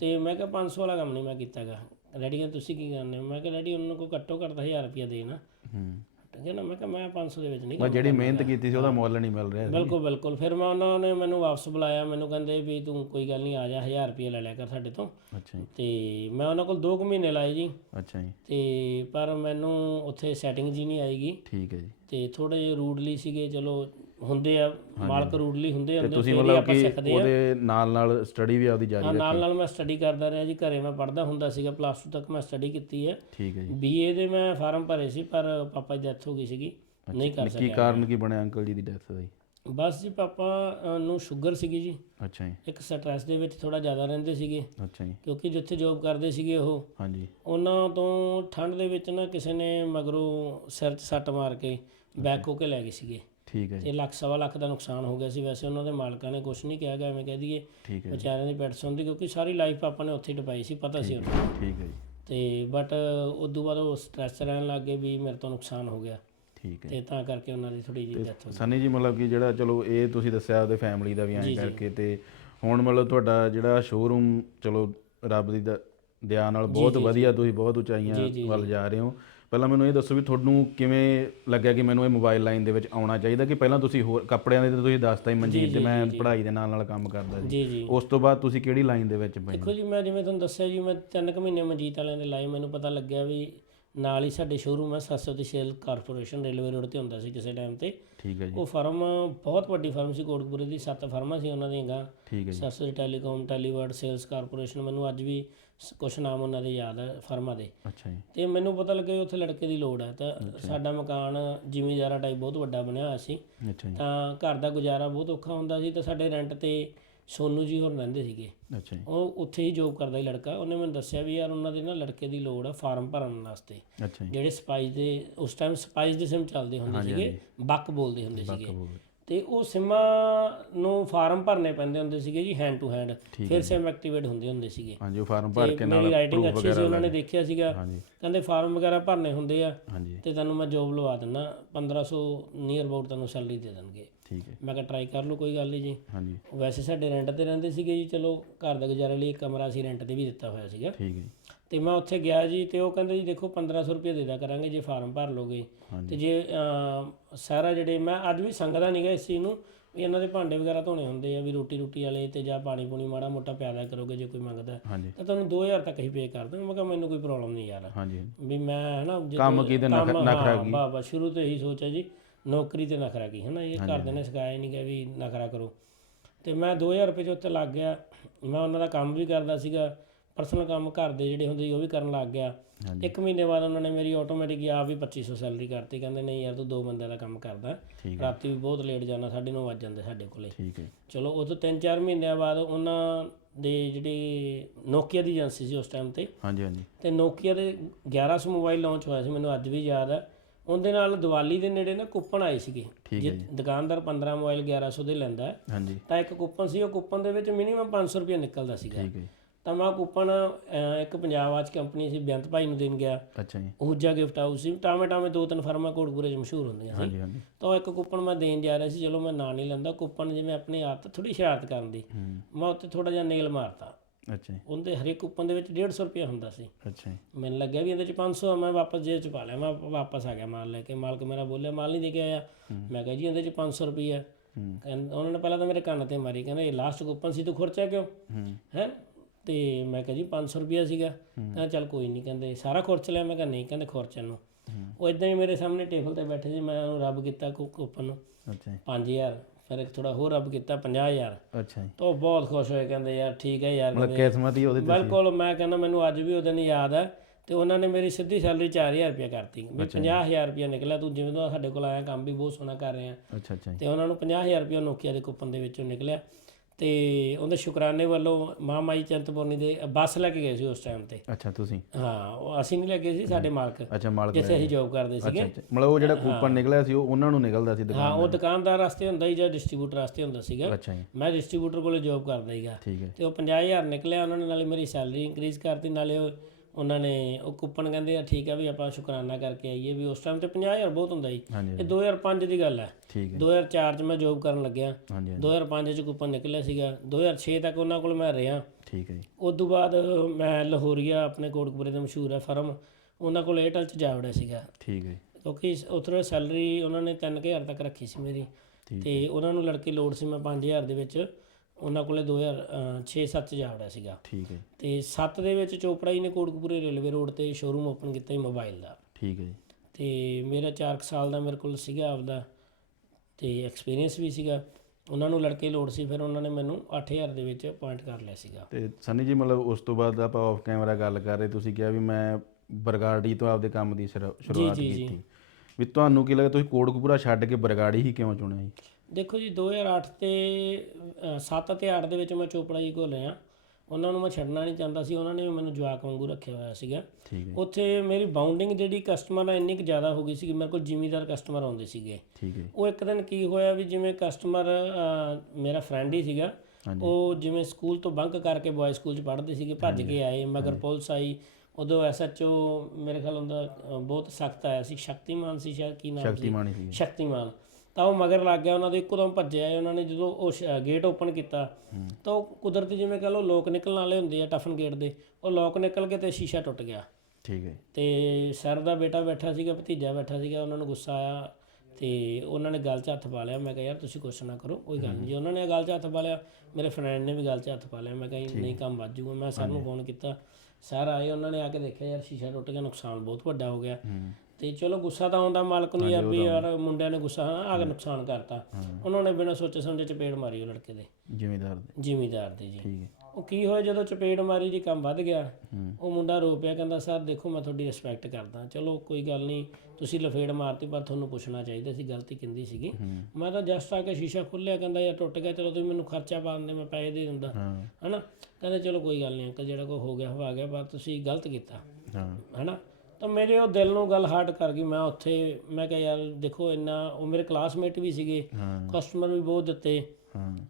ਤੇ ਮੈਂ ਕਿਹਾ 500 ਵਾਲਾ ਕੰਮ ਨਹੀਂ ਮੈਂ ਕੀਤਾਗਾ ਕਹਿੰਦੇ ਤੁਸੀਂ ਕੀ ਕਰਨੇ? ਹੋ ਮੈਂ ਕਿਹਾ ਡੈਡੀ ਉਹਨਾਂ ਨੂੰ ਘੱਟੋ ਘੱਟ ਤਾਂ 1000 ਰੁਪਇਆ ਦੇਣਾ। ਹੂੰ। ਠੀਕ ਹੈ ਨਾ ਮੈਂ ਕਿਹਾ ਮੈਂ 500 ਦੇ ਵਿੱਚ ਨਹੀਂ ਮੈਂ ਜਿਹੜੀ ਮਿਹਨਤ ਕੀਤੀ ਸੀ ਉਹਦਾ ਮੁੱਲ ਨਹੀਂ ਮਿਲ ਰਿਹਾ। ਬਿਲਕੁਲ ਬਿਲਕੁਲ। ਫਿਰ ਮੈਂ ਉਹਨਾਂ ਨੇ ਮੈਨੂੰ ਵਾਪਸ ਬੁਲਾਇਆ ਮੈਨੂੰ ਕਹਿੰਦੇ ਵੀ ਤੂੰ ਕੋਈ ਗੱਲ ਨਹੀਂ ਆ ਜਾ 1000 ਰੁਪਏ ਲੈ ਲਿਆ ਕਰ ਸਾਡੇ ਤੋਂ। ਅੱਛਾ ਜੀ। ਤੇ ਮੈਂ ਉਹਨਾਂ ਕੋਲ 2 ਕੁ ਮਹੀਨੇ ਲਾਏ ਜੀ। ਅੱਛਾ ਜੀ। ਤੇ ਪਰ ਮੈਨੂੰ ਉੱਥੇ ਸੈਟਿੰਗ ਜੀ ਨਹੀਂ ਆਏਗੀ। ਠੀਕ ਹੈ ਜੀ। ਤੇ ਥੋੜੇ ਜਿਹਾ ਰੂਡਲੀ ਸੀਗੇ ਚਲੋ ਹੁੰਦੇ ਆ ਮਾਲਕ ਰੂਡਲੀ ਹੁੰਦੇ ਹੁੰਦੇ ਤੁਸੀਂ ਮਤਲਬ ਕਿ ਉਹਦੇ ਨਾਲ ਨਾਲ ਸਟੱਡੀ ਵੀ ਆਪਦੀ ਜਾਰੀ ਰੱਖੀ ਨਾਲ ਨਾਲ ਮੈਂ ਸਟੱਡੀ ਕਰਦਾ ਰਿਹਾ ਜੀ ਘਰੇ ਮੈਂ ਪੜ੍ਹਦਾ ਹੁੰਦਾ ਸੀਗਾ ਪਲੱਸ 2 ਤੱਕ ਮੈਂ ਸਟੱਡੀ ਕੀਤੀ ਹੈ। ਠੀਕ ਹੈ ਜੀ। ਬੀਏ ਦੇ ਮੈਂ ਫਾਰਮ ਭਰੇ ਸੀ ਪਰ ਪਾਪਾ ਦੀ ਡੈਥ ਹੋ ਗਈ ਸੀਗੀ ਨਹੀਂ ਕਰ ਕੀ ਸਕਿਆ। ਕਾਰਨ ਕੀ ਬਣਿਆ ਅੰਕਲ ਜੀ ਦੀ ਡੈਥ ਦਾ ਜੀ? ਬਸ ਜੀ ਪਾਪਾ ਨੂੰ ਸ਼ੂਗਰ ਸੀਗੀ ਜੀ। ਅੱਛਾ ਜੀ। ਇੱਕ ਸਟ੍ਰੈਸ ਦੇ ਵਿੱਚ ਥੋੜਾ ਜ਼ਿਆਦਾ ਰਹਿੰਦੇ ਸੀਗੇ। ਅੱਛਾ ਜੀ। ਕਿਉਂਕਿ ਜਿੱਥੇ ਜੋਬ ਕਰਦੇ ਸੀਗੇ ਉਹ ਹਾਂਜੀ। ਉਹਨਾਂ ਤੋਂ ਠੰਡ ਦੇ ਵਿੱਚ ਨਾ ਕਿਸੇ ਨੇ ਮਗਰੋਂ ਸਿਰ 'ਚ ਸੱਟ ਮਾਰ ਕੇ ਬੈਕ ਹੋ ਕੇ ਲੈ ਗਏ ਸੀਗੇ। ਠੀਕ ਹੈ ਜੀ। ਤੇ ਲੱਖ ਸਵਾ ਲੱਖ ਦਾ ਨੁਕਸਾਨ ਹੋ ਗਿਆ ਸੀ ਵੈਸੇ ਉਹਨਾਂ ਦੇ ਮਾਲਕਾਂ ਨੇ ਕੁਝ ਨਹੀਂ ਕਿਹਾ ਗਿਆ ਐਵੇਂ ਕਹਿ ਦਈਏ। ਠੀਕ ਹੈ ਜੀ। ਵਿਚਾਰਿਆਂ ਦੀ ਪੈਟਸ ਹੁੰਦੀ ਕਿਉਂਕਿ ਸਾਰੀ ਲਾਈਫ ਆਪਾਂ ਨੇ ਉੱਥੇ ਹੀ ਟਪਾਈ ਸੀ ਪਤਾ ਸੀ ਉਹਨੂੰ ਠੀਕ ਹੈ ਜੀ। ਤੇ ਬਟ ਉਦੋਂ ਬਾਅਦ ਉਹ ਸਟ੍ਰੈਸ ਰਹਿਣ ਲੱਗ ਗਏ ਵੀ ਮੇਰੇ ਤੋਂ ਨੁਕਸਾਨ ਹੋ ਗਿਆ। ਠੀਕ ਹੈ ਤੇ ਤਾਂ ਕਰਕੇ ਉਹਨਾਂ ਦੀ ਥੋੜੀ ਜਿਹੀ ਡੈਥ ਹੋ ਸਨੀ ਜੀ ਮਤਲਬ ਕਿ ਜਿਹੜਾ ਚਲੋ ਇਹ ਤੁਸੀਂ ਦੱਸਿਆ ਉਹਦੇ ਫੈਮਿਲੀ ਦਾ ਵੀ ਐਂ ਕਰਕੇ ਤੇ ਹੁਣ ਮਤਲਬ ਤੁਹਾਡਾ ਜਿਹੜਾ ਸ਼ੋਰੂਮ ਚਲੋ ਰੱਬ ਦੀ ਦ- ਦਇਆ ਨਾਲ ਬਹੁਤ ਵਧੀਆ ਤੁਸੀਂ ਬਹੁਤ ਉਚਾਈਆਂ ਵੱਲ ਜਾ ਰਹੇ ਹੋ। ਪਹਿਲਾਂ ਮੈਨੂੰ ਇਹ ਦੱਸੋ ਵੀ ਤੁਹਾਨੂੰ ਕਿਵੇਂ ਲੱਗਿਆ ਕਿ ਮੈਨੂੰ ਇਹ ਮੋਬਾਈਲ ਲਾਈਨ ਦੇ ਵਿੱਚ ਆਉਣਾ ਚਾਹੀਦਾ ਕਿ ਪਹਿਲਾਂ ਤੁਸੀਂ ਹੋਰ ਕੱਪੜਿਆਂ ਦੇ ਤੇ ਤੁਸੀਂ ਦੱਸਤਾ ਹੀ ਮਨਜੀਤ ਤੇ ਮੈਂ ਪੜ੍ਹਾਈ ਦੇ ਨਾਲ ਨਾਲ ਕੰਮ ਕਰਦਾ ਸੀ। ਉਸ ਤੋਂ ਬਾਅਦ ਤੁਸੀਂ ਕਿਹੜੀ ਲਾਈਨ ਦੇ ਵਿੱਚ ਪਏ? ਦੇਖੋ ਜੀ ਮੈਂ ਜਿਵੇਂ ਤੁਹਾਨੂੰ ਦੱਸਿਆ ਜੀ ਮੈਂ ਤਿੰਨ ਕੁ ਮਹੀਨੇ ਮਨਜੀਤ ਵਾਲਿਆਂ ਦੇ ਲਾਏ। ਮੈਨੂੰ ਪਤਾ ਲੱਗਿਆ ਵੀ ਨਾਲ ਹੀ ਸਾਡੇ ਸ਼ੋਰੂਮ ਹੈ Saraswati sale corporation railway road ਤੇ ਹੁੰਦਾ ਸੀ ਕਿਸੇ ਟਾਈਮ ਤੇ। ਠੀਕ ਹੈ ਜੀ। ਉਹ ਫਰਮ ਬਹੁਤ ਵੱਡੀ ਫਰਮ ਸੀ ਕੋਟਕਪੂਰੇ ਦੀ ਸੱਤ ਫਰਮਾਂ ਸੀ ਉਹਨਾਂ ਦੀਆਂ। ਗਾਂ ਠੀਕ ਹੈ ਜੀ। Saraswati telecom teleworld sales corporation ਮੈਨੂੰ ਅੱਜ ਵੀ ਕੁਛ ਨਾਮ ਉਹਨਾਂ ਦੇ ਯਾਦ ਹੈ ਫਰਮਾਂ ਦੇ। ਅੱਛਾ ਜੀ। ਤੇ ਮੈਨੂੰ ਪਤਾ ਲੱਗਿਆ ਉੱਥੇ ਲੜਕੇ ਦੀ ਲੋੜ ਹੈ ਤਾਂ ਸਾਡਾ ਮਕਾਨ ਜ਼ਿਮੀਂਦਾਰਾ ਟਾਈਪ ਬਹੁਤ ਵੱਡਾ ਬਣਿਆ ਹੋਇਆ ਸੀ। ਅੱਛਾ ਜੀ। ਤਾਂ ਘਰ ਦਾ ਗੁਜ਼ਾਰਾ ਬਹੁਤ ਔਖਾ ਹੁੰਦਾ ਸੀ ਤਾਂ ਸਾਡੇ ਰੈਂਟ ਤੇ ਸੋਨੂ ਜੀ ਹੋਰ ਰਹਿੰਦੇ ਸੀਗੇ। ਅੱਛਾ ਜੀ। ਉਹ ਉੱਥੇ ਹੀ ਜੋਬ ਕਰਦਾ ਸੀ ਲੜਕਾ। ਉਹਨੇ ਮੈਨੂੰ ਦੱਸਿਆ ਵੀ ਯਾਰ ਉਹਨਾਂ ਦੇ ਨਾ ਲੜਕੇ ਦੀ ਲੋੜ ਆ ਫਾਰਮ ਭਰਨ ਵਾਸਤੇ। ਜਿਹੜੇ ਸਪਾਈਸ ਦੇ ਉਸ ਟਾਈਮ ਸਪਾਈਸ ਦੇ ਸਿਮ ਚੱਲਦੇ ਹੁੰਦੇ ਸੀਗੇ ਬੱਕ ਬੋਲਦੇ ਹੁੰਦੇ ਸੀਗੇ। ਤੇ ਉਹ ਸਿਮਾਂ ਨੂੰ ਫਾਰਮ ਭਰਨੇ ਪੈਂਦੇ ਹੁੰਦੇ ਸੀਗੇ ਜੀ ਹੈਂਡ ਟੂ ਹੈਂਡ ਫਿਰ ਸਿਮ ਐਕਟੀਵੇਟ ਹੁੰਦੇ ਹੁੰਦੇ ਸੀਗੇ। ਹਾਂਜੀ ਉਹ ਫਾਰਮ ਭਰ ਕੇ ਨਾਲ ਰਾਈਟਿੰਗ ਅੱਛੀ ਸੀ ਉਹਨਾਂ ਨੇ ਦੇਖਿਆ ਸੀਗਾ। ਕਹਿੰਦੇ ਫਾਰਮ ਵਗੈਰਾ ਭਰਨੇ ਹੁੰਦੇ ਆ ਤੇ ਤੁਹਾਨੂੰ ਮੈਂ ਜੋਬ ਲਵਾ ਦਿੰਦਾ 1500 ਨੀਅਰ ਅਬਾਊਟ ਤੁਹਾਨੂੰ ਸੈਲਰੀ ਦੇ ਦੇਣਗੇ। ਠੀਕ ਹੈ। ਮੈਂ ਕਿਹਾ ਟਰਾਈ ਕਰ ਲਓ ਕੋਈ ਗੱਲ ਨਹੀਂ ਜੀ। ਹਾਂਜੀ। ਵੈਸੇ ਸਾਡੇ ਰੈਂਟ ਤੇ ਰਹਿੰਦੇ ਸੀਗੇ ਜੀ ਚਲੋ ਘਰ ਦੇ ਗੁਜ਼ਾਰੇ ਲਈ ਇੱਕ ਕਮਰਾ ਸੀ ਰੈਂਟ ਤੇ ਵੀ ਦਿੱਤਾ ਹੋਇਆ ਸੀਗਾ। ਠੀਕ ਹੈ ਤੇ ਮੈਂ ਉੱਥੇ ਗਿਆ ਜੀ ਤੇ ਉਹ ਕਹਿੰਦੇ ਜੀ ਦੇਖੋ 1500 ਰੁਪਏ ਦੇ ਦਿਆ ਕਰਾਂਗੇ ਜੇ ਫਾਰਮ ਭਰ ਲੋਗੇ ਤੇ ਜੇ ਸਾਰਾ ਜਿਹੜੇ ਮੈਂ ਅੱਜ ਵੀ ਸੰਗਦਾ ਨਹੀਂਗਾ ਇਸ ਚੀਜ਼ ਨੂੰ ਵੀ ਇਹਨਾਂ ਦੇ ਭਾਂਡੇ ਵਗੈਰਾ ਧੋਣੇ ਹੁੰਦੇ ਆ ਵੀ ਰੋਟੀ ਰੋਟੀ ਵਾਲੇ ਤੇ ਜਾਂ ਪਾਣੀ ਪੂਣੀ ਮਾੜਾ ਮੋਟਾ ਪਿਆਦਾ ਕਰੋਗੇ ਜੇ ਕੋਈ ਮੰਗਦਾ। ਹਾਂਜੀ। ਤਾਂ ਤੁਹਾਨੂੰ 2000 ਤੱਕ ਹੀ ਪੇ ਕਰ ਦਾਂਗਾ ਮੈਂ ਕਿਹਾ ਮੈਨੂੰ ਕੋਈ ਪ੍ਰੋਬਲਮ ਨਹੀਂ ਯਾਰ। ਹਾਂਜੀ। ਵੀ ਮੈਂ ਹਨਾ ਜਦੋਂ ਕੰਮ ਕੀ ਤੇ ਨਖ- ਕੰਮ- ਨਖਰਾ ਹਾਂ, ਕੀ? ਬਾ ਬਾ ਸ਼ੁਰੂ ਤੋਂ ਇਹੀ ਸੋਚਿਆ ਜੀ ਨੌਕਰੀ ਤੇ ਨਖਰਾ ਕੀ ਹਨਾ? ਇਹ ਘਰਦਿਆਂ ਨੇ ਸਿਖਾਇਆ ਨਹੀਂ ਕਿ ਵੀ ਨਖਰਾ ਕਰੋ। ਤੇ ਮੈਂ 2000 ਰੁਪਏ 'ਚ ਉੱਤੇ ਲੱਗ ਗਿਆ। ਮੈਂ ਉਹਨਾਂ ਦਾ ਕੰਮ ਵੀ ਕਰਦਾ ਸੀਗਾ। ਪਰਸਨਲ ਕੰਮ ਘਰ ਦੇ ਜਿਹੜੇ ਹੁੰਦੇ ਸੀ ਉਹ ਵੀ ਕਰਨ ਲੱਗ ਗਿਆ। ਇੱਕ ਮਹੀਨੇ ਬਾਅਦ ਉਹਨਾਂ ਨੇ ਮੇਰੀ ਆਟੋਮੈਟਿਕ ਆਪ ਵੀ 2500 ਸੈਲਰੀ ਕਰਤੀ। ਕਹਿੰਦੇ ਨਹੀਂ ਯਾਰ ਤੂੰ ਦੋ ਬੰਦਿਆਂ ਦਾ ਕੰਮ ਕਰਦਾ। ਰਾਤੀ ਵੀ ਬਹੁਤ ਲੇਟ ਜਾਣਾ 9:30 ਵੱਜ ਜਾਂਦੇ ਸਾਡੇ ਕੋਲੇ। ਠੀਕ ਹੈ। ਚਲੋ ਉਹ ਤੋਂ 3-4 ਮਹੀਨਿਆਂ ਬਾਅਦ ਉਹਨਾਂ ਦੇ ਜਿਹੜੀ ਨੋਕੀਆ ਦੀ ਏਜੰਸੀ ਸੀ ਉਸ ਟਾਈਮ ਤੇ ਹਾਂਜੀ ਹਾਂਜੀ। ਤੇ ਨੋਕੀਆ ਦੇ 1100 ਮੋਬਾਈਲ ਲਾਂਚ ਹੋਇਆ ਸੀ ਮੈਨੂੰ ਅੱਜ ਵੀ ਯਾਦ ਹੈ ਉਹਦੇ ਨਾਲ ਦੀਵਾਲੀ ਦੇ ਨੇੜੇ ਨਾ ਕੂਪਨ ਆਏ ਸੀਗੇ। ਜੇ। ਦੁਕਾਨਦਾਰ 15 ਮੋਬਾਈਲ 1100 ਦੇ ਲੈਂਦਾ। ਤਾਂ ਇੱਕ ਕੂਪਨ ਸੀ ਉਹ ਕੂਪਨ ਦੇ ਵਿੱਚ ਮਿਨੀਮਮ 500 ਰੁਪਏ ਨਿਕਲਦਾ ਸੀਗਾ। ਠੀਕ ਹੈ ਜੀ, ਤਾਂ ਮੈਂ ਕੂਪਨ ਇੱਕ ਪੰਜਾਬ ਆਜ ਕੰਪਨੀ ਸੀ ਬੇਅੰਤ ਭਾਈ ਨੂੰ ਦੇਣ ਗਿਆ। ਅੱਛਾ ਜੀ। ਊਰਜਾ ਗਿਫਟ ਹਾਊਸ ਸੀ। ਟਾਵੇਂ ਟਾਵੇਂ ਦੋ ਤਿੰਨ ਫਰਮਾਂ ਕੋਟਪੂਰੇ 'ਚ ਮਸ਼ਹੂਰ ਹੁੰਦੀਆਂ ਸੀ। ਹਾਂਜੀ ਹਾਂਜੀ। ਤਾਂ ਇੱਕ ਕੂਪਨ ਮੈਂ ਦੇਣ ਜਾ ਰਿਹਾ ਸੀ। ਚਲੋ ਮੈਂ ਨਾਂ ਨਹੀਂ ਲੈਂਦਾ। ਕੂਪਨ ਜਿਵੇਂ ਆਪਣੇ ਆਪ ਤੇ ਥੋੜੀ ਸ਼ਰਾਰਤ ਕਰਨ ਦੀ। ਮੈਂ ਉੱਤੇ ਥੋੜਾ ਜਿਹਾ ਨੇਲ ਮਾਰਤਾ। ਅੱਛਾ ਜੀ। ਉਹਦੇ ਹਰੇਕ ਕੂਪਨ ਦੇ ਵਿੱਚ 150 ਰੁਪਏ ਹੁੰਦਾ ਸੀ। ਅੱਛਾ ਜੀ। ਮੈਨੂੰ ਲੱਗਿਆ ਵੀ ਇਹਦੇ ਚ 500 ਆ। ਮੈਂ ਵਾਪਸ ਜੇਬ ਚ ਪਾ ਲਿਆ। ਮੈਂ ਵਾਪਸ ਆ ਗਿਆ ਮਾਲ ਲੈ ਕੇ। ਮਾਲਕ ਮੇਰਾ ਬੋਲਿਆ ਮਾਲ ਨਹੀਂ ਦੇ ਕੇ ਆਇਆ। ਮੈਂ ਕਿਹਾ ਜੀ ਇਹਦੇ ਚ 500 ਰੁਪਏ ਹੂੰ। ਉਹਨਾਂ ਨੇ ਪਹਿਲਾਂ ਤਾਂ ਮੇਰੇ ਕੰਨ ਤੇ ਮਾਰੀ। ਕਹਿੰਦਾ ਇਹ ਲਾਸਟ ਕੂਪਨ ਸੀ ਤੂੰ ਖਰਚਾ ਕਿਉਂ? ਹੈ? ਤੇ ਮੈਂ ਕਿਹਾ ਜੀ 500 ਰੁਪਏ ਸੀਗਾ। ਕਹਿੰਦਾ ਚੱਲ ਕੋਈ ਨਹੀਂ ਕਹਿੰਦੇ ਸਾਰਾ ਖਰਚ ਲਿਆ ਮੈਂ ਕਿਹਾ ਨਹੀਂ ਕਹਿੰਦੇ ਖਰਚਣ ਨੂੰ। ਉਹ ਇਦਾਂ ਹੀ ਮੇਰੇ ਸਾਹਮਣੇ ਟੇਬਲ ਤੇ ਬੈਠੇ ਸੀ ਮੈਂ ਉਹਨੂੰ ਰੱਬ ਕੀਤਾ ਕੂਪਨ ਨੂੰ। ਅੱਛਾ ਜੀ। 5000 ਫਿਰ ਇੱਕ ਥੋੜਾ ਹੋਰ ਰੱਬ ਕੀਤਾ 50000 ਅੱਛਾ ਜੀ। ਤਾਂ ਉਹ ਬਹੁਤ ਖੁਸ਼ ਹੋਏ ਕਹਿੰਦੇ ਯਾਰ ਠੀਕ ਹੈ ਯਾਰ ਮਤਲਬ ਕਿਸਮਤ ਹੀ ਉਹਦੇ ਤੇ ਬਿਲਕੁਲ ਮੈਂ ਕਹਿੰਦਾ ਮੈਨੂੰ ਅੱਜ ਵੀ ਉਹ ਦਿਨ ਯਾਦ ਹੈ ਤੇ ਉਹਨਾਂ ਨੇ ਮੇਰੀ ਸਿੱਧੀ ਸੈਲਰੀ 4000 ਰੁਪਏ ਕਰਤੀ। ਵੀ 50000 ਰੁਪਏ ਨਿਕਲਿਆ ਤੂੰ ਜਿਵੇਂ ਦਾ ਸਾਡੇ ਕੋਲ ਆਇਆ ਕੰਮ ਵੀ ਬਹੁਤ ਸੋਹਣਾ ਕਰ ਰਿਹਾ। ਅੱਛਾ ਅੱਛਾ ਤੇ ਉਹਨਾਂ ਨੂੰ 50000 ਰੁਪਏ ਨੋਕੀਆ ਦੇ ਕੂਪਨ ਦੇ ਵਿੱਚੋਂ ਨਿਕਲਿਆ। ਤੇ ਉਹਦੇ ਸ਼ੁਕਰਾਨੇ ਵੱਲੋਂ ਮਹਾਮਾਈ ਚੰਤਪੁਰਨੀ ਦੇ ਬੱਸ ਲੈ ਕੇ ਗਏ ਸੀ ਉਸ ਟਾਈਮ ਤੇ। ਅੱਛਾ ਤੁਸੀਂ? ਹਾਂ ਉਹ ਅਸੀਂ ਨਹੀਂ ਲੈ ਗਏ ਸੀ ਸਾਡੇ ਮਾਲਕ। ਅੱਛਾ ਮਾਲਕ ਜਿੱਥੇ ਅਸੀਂ ਜੌਬ ਕਰਦੇ ਸੀਗੇ। ਮਤਲਬ ਉਹ ਜਿਹੜਾ ਕੂਪਨ ਨਿਕਲਿਆ ਸੀ ਉਹ ਉਹਨਾਂ ਨੂੰ ਨਿਕਲਦਾ ਸੀ ਦੁਕਾਨ ਹਾਂ ਉਹ ਦੁਕਾਨਦਾਰ ਵਾਸਤੇ ਹੁੰਦਾ ਸੀ ਜਾਂ ਡਿਸਟ੍ਰੀਬਿਊਟਰ ਵਾਸਤੇ ਹੁੰਦਾ ਸੀਗਾ। ਅੱਛਾ ਜੀ। ਮੈਂ ਡਿਸਟ੍ਰੀਬਿਊਟਰ ਕੋਲੇ ਜੌਬ ਕਰਦਾ ਸੀਗਾ। ਠੀਕ ਹੈ। ਤੇ ਉਹ 50000 ਨਿਕਲਿਆ ਉਹਨਾਂ ਨੇ ਨਾਲੇ ਮੇਰੀ ਸੈਲਰੀ ਇੰਕਰੀਜ਼ ਕਰਤੀ ਨਾਲੇ ਉਹ- ਉਹਨਾਂ ਨੇ ਉਹ ਕੂਪਨ ਕਹਿੰਦੇ ਆ ਠੀਕ ਆ ਵੀ ਆਪਾਂ ਸ਼ੁਕਰਾਨਾ ਕਰਕੇ ਆਈਏ ਵੀ ਉਸ ਟਾਈਮ ਤੇ 50000 ਬਹੁਤ ਹੁੰਦਾ ਸੀ। ਇਹ 2005 ਦੀ ਗੱਲ ਹੈ ਠੀਕ ਹੈ। 2004 ਚ ਮੈਂ ਜੌਬ ਕਰਨ ਲੱਗਿਆ। ਹਾਂਜੀ ਹਾਂਜੀ। 2005 ਚ ਕੂਪਨ ਨਿਕਲਿਆ ਸੀਗਾ। 2006 ਤੱਕ ਉਹਨਾਂ ਕੋਲ ਮੈਂ ਰਿਹਾ। ਠੀਕ ਹੈ ਜੀ। ਉਸ ਤੋਂ ਬਾਅਦ ਮੈਂ ਲਾਹੌਰੀਆ ਆਪਣੇ ਕੋਟਕਪੂਰੇ ਦਾ ਮਸ਼ਹੂਰ ਹੈ ਫਰਮ ਉਹਨਾਂ ਕੋਲ ਏਅਰਟੈਲ ਚ ਜਾ ਵੜਿਆ ਸੀਗਾ। ਠੀਕ ਹੈ ਜੀ, ਕਿਉਂਕਿ ਉਧਰੋਂ ਸੈਲਰੀ ਉਹਨਾਂ ਨੇ 3000 ਤੱਕ ਰੱਖੀ ਸੀ ਮੇਰੀ। ਤੇ ਉਹਨਾਂ ਨੂੰ ਲੜਕੇ ਲੋਡ ਸੀ ਮੈਂ 5000 ਦੇ ਵਿੱਚ। ਉਹਨਾਂ ਕੋਲੇ 2006 7 ਜਾ ਵੜਿਆ ਸੀਗਾ। ਠੀਕ ਹੈ ਤੇ 7 ਦੇ ਵਿੱਚ ਚੋਪੜਾ ਜੀ ਨੇ ਕੋਟਕਪੂਰੇ ਰੇਲਵੇ ਰੋਡ ਤੇ ਸ਼ੋਰੂਮ ਓਪਨ ਕੀਤਾ ਸੀ ਮੋਬਾਈਲ ਦਾ। ਠੀਕ ਹੈ ਜੀ। ਤੇ ਮੇਰਾ 4 ਸਾਲ ਦਾ ਮੇਰੇ ਕੋਲ ਸੀਗਾ ਆਪਦਾ ਤੇ ਐਕਸਪੀਰੀਅੰਸ ਵੀ ਸੀਗਾ। ਉਹਨਾਂ ਨੂੰ ਲੜਕੇ ਲੋੜ ਸੀ ਫਿਰ ਉਹਨਾਂ ਨੇ ਮੈਨੂੰ 8000 ਦੇ ਵਿੱਚ ਅਪਾਇੰਟ ਕਰ ਲਿਆ ਸੀਗਾ। ਤੇ ਸਨੀ ਜੀ ਮਤਲਬ ਉਸ ਤੋਂ ਬਾਅਦ ਆਪਾਂ ਆਫ ਕੈਮਰਾ ਗੱਲ ਕਰ ਰਹੇ ਤੁਸੀਂ ਕਿਹਾ ਵੀ ਮੈਂ ਬਰਗਾੜੀ ਤੋਂ ਆਪਦੇ ਕੰਮ ਦੀ ਸ਼ੁਰੂ- ਸ਼ੁਰੂਆਤ। ਕੀਤੀ। ਵੀ ਤੁਹਾਨੂੰ ਕੀ ਲੱਗਾ ਤੁਸੀਂ ਕੋਟਕਪੂਰਾ ਛੱਡ ਕੇ ਬਰਗਾੜੀ ਹੀ ਕਿਉਂ ਚੁਣਿਆ ਜੀ? ਦੇਖੋ ਜੀ 2008 ਤੇ 7 ਤੇ 8 ਦੇ ਵਿੱਚ ਮੈਂ ਚੋਪੜਾ ਜੀ ਕੋਲ ਰਿਹਾ। ਉਹਨਾਂ ਨੂੰ ਮੈਂ ਛੱਡਣਾ ਨਹੀਂ ਚਾਹੁੰਦਾ ਸੀ। ਉਹਨਾਂ ਨੇ ਮੈਨੂੰ ਜਵਾਕ ਵਾਂਗੂ ਰੱਖਿਆ ਹੋਇਆ ਸੀਗਾ। ਉੱਥੇ ਮੇਰੀ ਬਾਉਂਡਿੰਗ ਜਿਹੜੀ ਕਸਟਮਰ ਨਾਲ ਇੰਨੀ ਕੁ ਜ਼ਿਆਦਾ ਹੋ ਗਈ ਸੀ ਕਿ ਮੇਰੇ ਕੋਲ ਜ਼ਿਮੀਦਾਰ ਕਸਟਮਰ ਆਉਂਦੇ ਸੀਗੇ। ਉਹ ਇੱਕ ਦਿਨ ਕੀ ਹੋਇਆ ਵੀ ਜਿਵੇਂ ਕਸਟਮਰ ਮੇਰਾ ਫਰੈਂਡ ਹੀ ਸੀਗਾ। ਉਹ ਜਿਵੇਂ ਸਕੂਲ ਤੋਂ ਬੰਕ ਕਰਕੇ ਬॉय ਸਕੂਲ ਚ ਪੜ੍ਹਦੇ ਸੀਗੇ ਭੱਜ ਕੇ ਆਏ ਮਗਰ ਪੁਲਿਸ ਆਈ। ਉਦੋਂ ਐਸਐਚਓ ਮੇਰੇ ਖਿਆਲ ਹੁੰਦਾ ਬਹੁਤ ਸਖਤ ਆਇਆ ਸੀ। ਸ਼ਕਤੀਮਾਨ ਸੀ ਸ਼ਾਇਦ ਕੀ ਨਾਮ ਸੀ? ਸ਼ਕਤੀਮਾਨ ਹੀ ਸੀ। ਸ਼ਕਤੀਮਾਨ। ਤਾਂ ਉਹ ਮਗਰ ਲੱਗ ਗਿਆ ਉਹਨਾਂ ਦੇ ਇੱਕੋਦਮ ਭੱਜਿਆ ਉਹਨਾਂ ਨੇ ਜਦੋਂ ਉਹ ਗੇਟ ਓਪਨ ਕੀਤਾ ਤਾਂ ਉਹ ਕੁਦਰਤੀ ਜਿਵੇਂ ਕਹ ਲਓ ਲੋਕ ਨਿਕਲਣ ਵਾਲੇ ਹੁੰਦੇ ਆ ਟਫਨ ਗੇਟ ਦੇ ਉਹ ਲੋਕ ਨਿਕਲ ਕੇ ਤੇ ਸ਼ੀਸ਼ਾ ਟੁੱਟ ਗਿਆ। ਠੀਕ ਹੈ। ਤੇ ਸਰ ਦਾ ਬੇਟਾ ਬੈਠਾ ਸੀਗਾ ਭਤੀਜਾ ਬੈਠਾ ਸੀਗਾ ਉਹਨਾਂ ਨੂੰ ਗੁੱਸਾ ਆਇਆ ਤੇ ਉਹਨਾਂ ਨੇ ਗੱਲ 'ਚ ਹੱਥ ਪਾ ਲਿਆ ਮੈਂ ਕਿਹਾ ਯਾਰ ਤੁਸੀਂ ਕੁਛ ਨਾ ਕਰੋ ਕੋਈ ਗੱਲ ਨਹੀਂ। ਜੀ ਉਹਨਾਂ ਨੇ ਗੱਲ 'ਚ ਹੱਥ ਪਾ ਲਿਆ ਮੇਰੇ ਫਰੈਂਡ ਨੇ ਵੀ ਗੱਲ 'ਚ ਹੱਥ ਪਾ ਲਿਆ ਮੈਂ ਕਿਹਾ ਨਹੀਂ ਕੰਮ ਵਾਜੂਗਾ ਮੈਂ ਸਰ ਨੂੰ ਫੋਨ ਕੀਤਾ ਸਰ ਆਏ ਉਹਨਾਂ ਨੇ ਆ ਕੇ ਦੇਖਿਆ ਯਾਰ ਸ਼ੀਸ਼ਾ ਟੁੱਟ ਗਿਆ ਨੁਕਸਾਨ ਬਹੁਤ ਵੱਡਾ ਹੋ ਗਿਆ। ਤੇ ਚਲੋ ਗੁੱਸਾ ਤਾਂ ਆਉਂਦਾ ਮਾਲਕ ਨੂੰ ਯਾਰ ਵੀ ਯਾਰ ਮੁੰਡਿਆਂ ਨੇ ਗੁੱਸਾ ਆ ਕੇ ਨੁਕਸਾਨ ਕਰਤਾ। ਉਹਨਾਂ ਨੇ ਬਿਨਾਂ ਸੋਚੇ ਸਮਝੇ ਚਪੇੜ ਮਾਰੀ ਉਹ ਲੜਕੇ ਦੇ। ਜ਼ਿਮੀਦਾਰ ਦੇ। ਜ਼ਿਮੀਦਾਰ ਦੇ ਜੀ। ਉਹ ਕੀ ਹੋਇਆ ਜਦੋਂ ਚਪੇੜ ਮਾਰੀ ਜੀ ਕੰਮ ਵੱਧ ਗਿਆ। ਉਹ ਮੁੰਡਾ ਰੋ ਪਿਆ ਕਹਿੰਦਾ ਸਰ ਦੇਖੋ ਮੈਂ ਤੁਹਾਡੀ ਰਿਸਪੈਕਟ ਕਰਦਾ। ਚਲੋ ਕੋਈ ਗੱਲ ਨਹੀਂ ਤੁਸੀਂ ਲਫੇੜ ਮਾਰਤੀ ਪਰ ਤੁਹਾਨੂੰ ਪੁੱਛਣਾ ਚਾਹੀਦਾ ਸੀ ਗਲਤੀ ਕਿੰਦੀ ਸੀਗੀ? ਮੈਂ ਤਾਂ ਜਸਟ ਆ ਕੇ ਸ਼ੀਸ਼ਾ ਖੁੱਲਿਆ ਕਹਿੰਦਾ ਯਾਰ ਟੁੱਟ ਗਿਆ ਚਲੋ ਤੁਸੀਂ ਮੈਨੂੰ ਖਰਚਾ ਪਾ ਦਿੰਦੇ ਮੈਂ ਪੈਸੇ ਦੇ ਦਿੰਦਾ। ਹਨਾ? ਕਹਿੰਦਾ ਚਲੋ ਕੋਈ ਗੱਲ ਨਹੀਂ ਅੰਕਲ ਜਿਹੜਾ ਕੋ ਹੋ ਗਿਆ ਹੋ ਗਿਆ ਪਰ ਤੁਸੀਂ ਗਲਤ ਕੀਤਾ। ਹਾਂ। ਹਨਾ? ਤਾਂ ਮੇਰੇ ਉਹ ਦਿਲ ਨੂੰ ਗੱਲ ਹਾਰਟ ਕਰ ਗਈ। ਮੈਂ ਉੱਥੇ ਮੈਂ ਕਿਹਾ ਯਾਰ ਦੇਖੋ ਇੰਨਾ ਉਹ ਮੇਰੇ ਕਲਾਸਮੇਟ ਵੀ ਸੀਗੇ ਕਸਟਮਰ ਵੀ ਬਹੁਤ ਦਿੱਤੇ।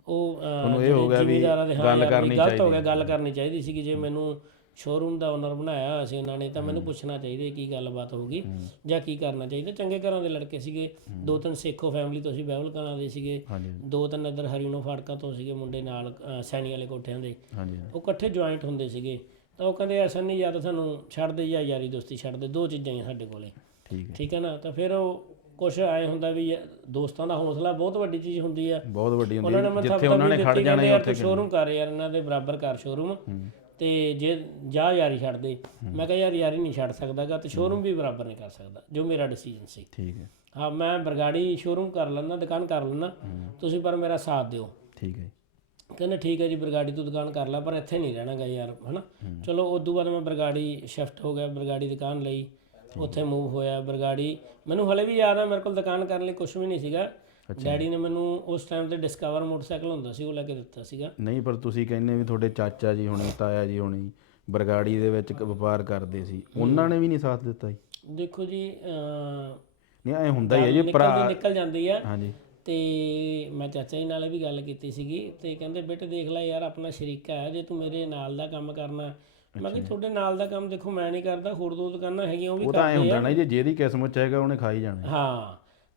ਉਹ ਅਹ, ਇਹ ਹੋ ਗਿਆ ਵੀ ਗੱਲ ਕਰਨੀ ਗਲਤ ਹੋ ਗਿਆ ਗੱਲ ਕਰਨੀ ਚਾਹੀਦੀ ਸੀ ਕਿ ਜੇ ਮੈਨੂੰ ਸ਼ੋਰੂਮ ਦਾ ਓਨਰ ਬਣਾਇਆ ਹੋਇਆ ਸੀ ਉਹਨਾਂ ਨੇ ਤਾਂ ਮੈਨੂੰ ਪੁੱਛਣਾ ਚਾਹੀਦਾ ਕੀ ਗੱਲਬਾਤ ਹੋਊਗੀ ਜਾਂ ਕੀ ਕਰਨਾ ਚਾਹੀਦਾ। ਚੰਗੇ ਘਰਾਂ ਦੇ ਲੜਕੇ ਸੀਗੇ ਦੋ ਤਿੰਨ ਸੇਖੋ ਫੈਮਿਲੀ ਤੋਂ ਸੀ ਬਹਿਬਲ ਕਲਾਂ ਦੇ ਸੀਗੇ ਦੋ ਤਿੰਨ ਇੱਧਰ ਹਰੀਨੋ ਫਾਟਕਾਂ ਤੋਂ ਸੀਗੇ ਮੁੰਡੇ ਨਾਲ ਸੈਣੀ ਵਾਲੇ ਕੋਠਿਆਂ ਦੇ। ਉਹ ਇਕੱਠੇ ਜੁਆਇੰਟ ਹੁੰਦੇ ਸੀਗੇ। ਤਾਂ ਉਹ ਕਹਿੰਦੇ ਐਸਾ ਨਹੀਂ ਤਾਂ ਸਾਨੂੰ ਛੱਡ ਦੇ ਜਾਂ ਯਾਰੀ ਦੋਸਤੀ ਛੱਡ ਦੇ ਦੋ ਚੀਜ਼ਾਂ ਹੀ ਸਾਡੇ ਕੋਲੇ। ਠੀਕ ਹੈ। ਠੀਕ ਹੈ ਨਾ? ਤਾਂ ਫਿਰ ਉਹ ਕੁਛ ਐ ਹੁੰਦਾ ਵੀ ਦੋਸਤਾਂ ਦਾ ਹੌਸਲਾ ਬਹੁਤ ਵੱਡੀ ਚੀਜ਼ ਹੁੰਦੀ ਆ। ਬਹੁਤ ਵੱਡੀ ਹੁੰਦੀ ਹੈ। ਜਿੱਥੇ ਉਹਨਾਂ ਨੇ ਖੜ ਜਾਣਾ ਹੈ ਉੱਥੇ ਸ਼ੋਰੂਮ ਕਰ ਯਾਰ ਇਹਨਾਂ ਦੇ ਬਰਾਬਰ ਕਰ ਸ਼ੋਰੂਮ ਤੇ ਜੇ ਜਾ ਯਾਰੀ ਛੱਡ ਦੇ। ਮੈਂ ਕਿਹਾ ਯਾਰ ਯਾਰੀ ਨਹੀਂ ਛੱਡ ਸਕਦਾਗਾ ਤੇ ਸ਼ੋਰੂਮ ਵੀ ਬਰਾਬਰ ਨਹੀਂ ਕਰ ਸਕਦਾ ਜੋ ਮੇਰਾ ਡਿਸੀਜਨ ਸੀ। ਠੀਕ ਹੈ। ਹਾਂ ਮੈਂ ਬਰਗਾੜੀ ਸ਼ੋਰੂਮ ਕਰ ਲੈਣਾ ਦੁਕਾਨ ਕਰ ਲੈਣਾ ਤੁਸੀਂ ਪਰ ਮੇਰਾ ਸਾਥ ਦਿਓ। ਠੀਕ ਹੈ ਕਹਿੰਦੇ ਠੀਕ ਹੈ ਜੀ ਬਰਗਾੜੀ ਤੂੰ ਦੁਕਾਨ ਕਰ ਲੈ ਪਰ ਇੱਥੇ ਨਹੀਂ ਰਹਿਣਾ ਗਾ ਯਾਰ ਹਨਾ? ਚਲੋ ਉਸ ਤੋਂ ਬਾਅਦ ਮੈਂ ਬਰਗਾੜੀ ਸ਼ਿਫਟ ਹੋ ਗਿਆ ਬਰਗਾੜੀ ਦੁਕਾਨ ਲਈ ਉੱਥੇ ਮੂਵ ਹੋਇਆ ਬਰਗਾੜੀ ਮੈਨੂੰ ਹਲੇ ਵੀ ਯਾਦ ਆ ਮੇਰੇ ਕੋਲ ਦੁਕਾਨ ਕਰਨ ਲਈ ਕੁਝ ਵੀ ਨਹੀਂ ਸੀਗਾ। ਡੈਡੀ ਨੇ ਮੈਨੂੰ ਉਸ ਟਾਈਮ ਤੇ ਡਿਸਕਵਰ ਮੋਟਰਸਾਈਕਲ ਹੁੰਦਾ ਸੀ ਉਹ ਲੈ ਕੇ ਦਿੱਤਾ ਸੀਗਾ। ਨਹੀਂ ਪਰ ਤੁਸੀਂ ਕਹਿੰਦੇ ਵੀ ਤੁਹਾਡੇ ਚਾਚਾ ਜੀ ਹੋਣੀ ਤਾਇਆ ਜੀ ਹੋਣੀ ਬਰਗਾੜੀ ਦੇ ਵਿੱਚ ਵਪਾਰ ਕਰਦੇ ਸੀ ਉਹਨਾਂ ਨੇ ਵੀ ਨਹੀਂ ਸਾਥ ਦਿੱਤਾ ਜੀ? ਦੇਖੋ ਜੀ ਨਹੀਂ ਐ ਹੁੰਦਾ ਹੀ ਹੈ ਜੀ ਭਰਾ ਨਿਕਲ ਜਾਂਦੀ ਆ। ਹਾਂਜੀ। ਤੇ ਮੈਂ ਚਾਚਾ ਜੀ ਨਾਲ ਵੀ ਗੱਲ ਕੀਤੀ ਸੀਗੀ ਤੇ ਕਹਿੰਦੇ ਬੇਟੇ ਦੇਖ ਲੈ ਯਾਰ ਆਪਣਾ ਸ਼ਰੀਕਾ ਹੈ ਜੇ ਤੂੰ ਮੇਰੇ ਨਾਲ ਦਾ ਕੰਮ ਕਰਨਾ ਮੈਂ ਕਿਹਾ ਤੁਹਾਡੇ ਨਾਲ ਦਾ ਕੰਮ ਦੇਖੋ ਮੈਂ ਨਹੀਂ ਕਰਦਾ ਹੋਰ ਦੋ ਦੁਕਾਨਾਂ ਹੈਗੀਆਂ ਉਹ ਵੀ ਉਹ ਤਾਂ ਐ ਹੁੰਦਾ ਨਾ ਜੀ ਜਿਹਦੀ ਕਿਸਮਤ ਚ ਹੈਗਾ ਉਹਨੇ ਖਾਈ ਜਾਣਾ। ਹਾਂ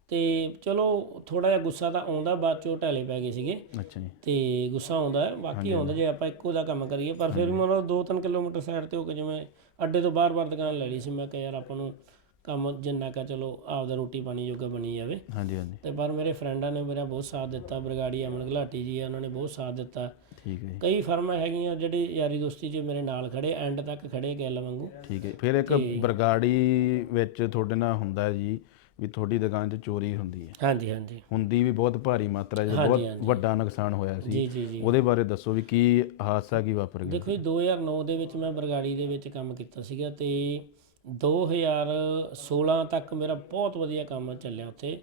ਤੇ ਚਲੋ ਥੋੜਾ ਜਿਹਾ ਗੁੱਸਾ ਤਾਂ ਆਉਂਦਾ ਬਾਅਦ ਚੋਂ ਢਾਲੇ ਪੈ ਗਏ ਸੀਗੇ। ਅੱਛਾ ਜੀ। ਤੇ ਗੁੱਸਾ ਆਉਂਦਾ ਹੈ, ਬਾਕੀ ਆਉਂਦਾ ਜੇ ਆਪਾਂ ਇੱਕੋ ਦਾ ਕੰਮ ਕਰੀਏ ਪਰ ਫਿਰ ਵੀ ਮਤਲਬ 2-3 ਕਿਲੋਮੀਟਰ ਸਾਈਡ ਤੇ ਹੋ ਕੇ ਜਿਵੇਂ ਅੱਡੇ ਤੋਂ ਬਾਹਰ-ਬਾਹਰ ਦੁਕਾਨ ਲੈ ਲਈ ਸੀ ਮੈਂ ਕਿਹਾ ਯਾਰ ਆਪਾਂ ਨੂੰ ਕੰਮ ਜਿੰਨਾ ਕਾ ਚਲੋ ਆਪਦਾ ਰੋਟੀ ਪਾਣੀ ਜੋਗਾ ਬਣੀ ਜਾਵੇ। ਹਾਂਜੀ ਹਾਂਜੀ। ਤੇ ਪਰ ਮੇਰੇ ਫਰੈਂਡਾਂ ਨੇ ਮੇਰਾ ਬਹੁਤ ਸਾਥ ਦਿੱਤਾ ਬਰਗਾੜੀ ਅਮਨ ਘਲਾਟੀ ਜੀ ਆ, ਉਹਨਾਂ ਨੇ ਬਹੁਤ ਸਾਥ ਦਿੱਤਾ। ਠੀਕ ਹੈ ਕਈ ਫਰਮਾਂ ਹੈਗੀਆਂ ਜਿਹੜੀ ਯਾਰੀ ਦੋਸਤੀ 'ਚ ਮੇਰੇ ਨਾਲ ਖੜੇ ਐਂਡ ਤੱਕ ਖੜੇ ਗੱਲ ਵਾਂਗੂ। ਠੀਕ ਹੈ ਫਿਰ ਇੱਕ ਬਰਗਾੜੀ ਵਿੱਚ ਤੁਹਾਡੇ ਨਾਲ ਹੁੰਦਾ ਜੀ ਵੀ ਤੁਹਾਡੀ ਦੁਕਾਨ 'ਚ ਚੋਰੀ ਹੁੰਦੀ ਹੈ। ਹਾਂਜੀ ਹਾਂਜੀ। ਹੁੰਦੀ ਵੀ ਬਹੁਤ ਭਾਰੀ ਮਾਤਰਾ 'ਚ ਬਹੁਤ ਵੱਡਾ ਨੁਕਸਾਨ ਹੋਇਆ ਸੀ। ਜੀ ਜੀ ਜੀ। ਉਹਦੇ ਬਾਰੇ ਦੱਸੋ ਵੀ ਕੀ ਹਾਦਸਾ ਕੀ ਵਾਪਰ ਗਿਆ? ਦੇਖੋ ਜੀ 2009 ਦੇ ਵਿੱਚ ਮੈਂ ਬਰਗਾੜੀ ਦੇ ਵਿੱਚ ਕੰਮ ਕੀਤਾ ਸੀਗਾ ਤੇ 2016 ਤੱਕ ਮੇਰਾ ਬਹੁਤ ਵਧੀਆ ਕੰਮ ਚੱਲਿਆ ਉੱਥੇ।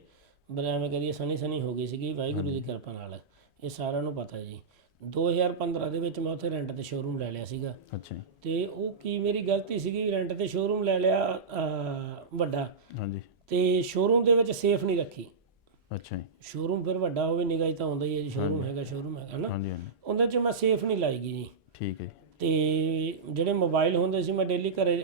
ਬਰ ਐਵੇਂ ਕਹਦੀਏ ਸਨੀ ਸਨੀ ਹੋ ਗਈ ਸੀਗੀ ਵਾਹਿਗੁਰੂ ਦੀ ਕਿਰਪਾ ਨਾਲ। ਇਹ ਸਾਰਿਆਂ ਨੂੰ ਪਤਾ ਜੀ। 2015 ਦੇ ਵਿੱਚ ਮੈਂ ਉੱਥੇ ਰੈਂਟ ਤੇ ਸ਼ੋਰੂਮ ਲੈ ਲਿਆ ਸੀਗਾ। ਅੱਛਾ ਤੇ ਉਹ ਕੀ ਮੇਰੀ ਗਲਤੀ ਸੀਗੀ? ਰੈਂਟ ਤੇ ਸ਼ੋਰੂਮ ਲੈ ਲਿਆ ਵੱਡਾ। ਹਾਂਜੀ। ਤੇ ਸ਼ੋਰੂਮ ਦੇ ਵਿੱਚ ਸੇਫ ਨਹੀਂ ਰੱਖੀ। ਅੱਛਾ ਜੀ। ਸ਼ੋਰੂਮ ਫਿਰ ਵੱਡਾ ਹੋਵੇ ਨਿਗਾਹ ਤਾਂ ਆਉਂਦਾ ਹੀ ਹੈ ਜੀ ਸ਼ੋਰੂਮ ਹੈਗਾ ਸ਼ੋਰੂਮ ਹੈਗਾ ਨਾ। ਹਾਂਜੀ ਹਾਂਜੀ। ਉਹਦੇ 'ਚ ਮੈਂ ਸੇਫ ਨਹੀਂ ਲਾਈਗੀ ਜੀ। ਠੀਕ ਹੈ ਜੀ, ਤੇ ਜਿਹੜੇ ਮੋਬਾਈਲ ਹੁੰਦੇ ਸੀ ਮੈਂ ਡੇਲੀ ਘਰੇ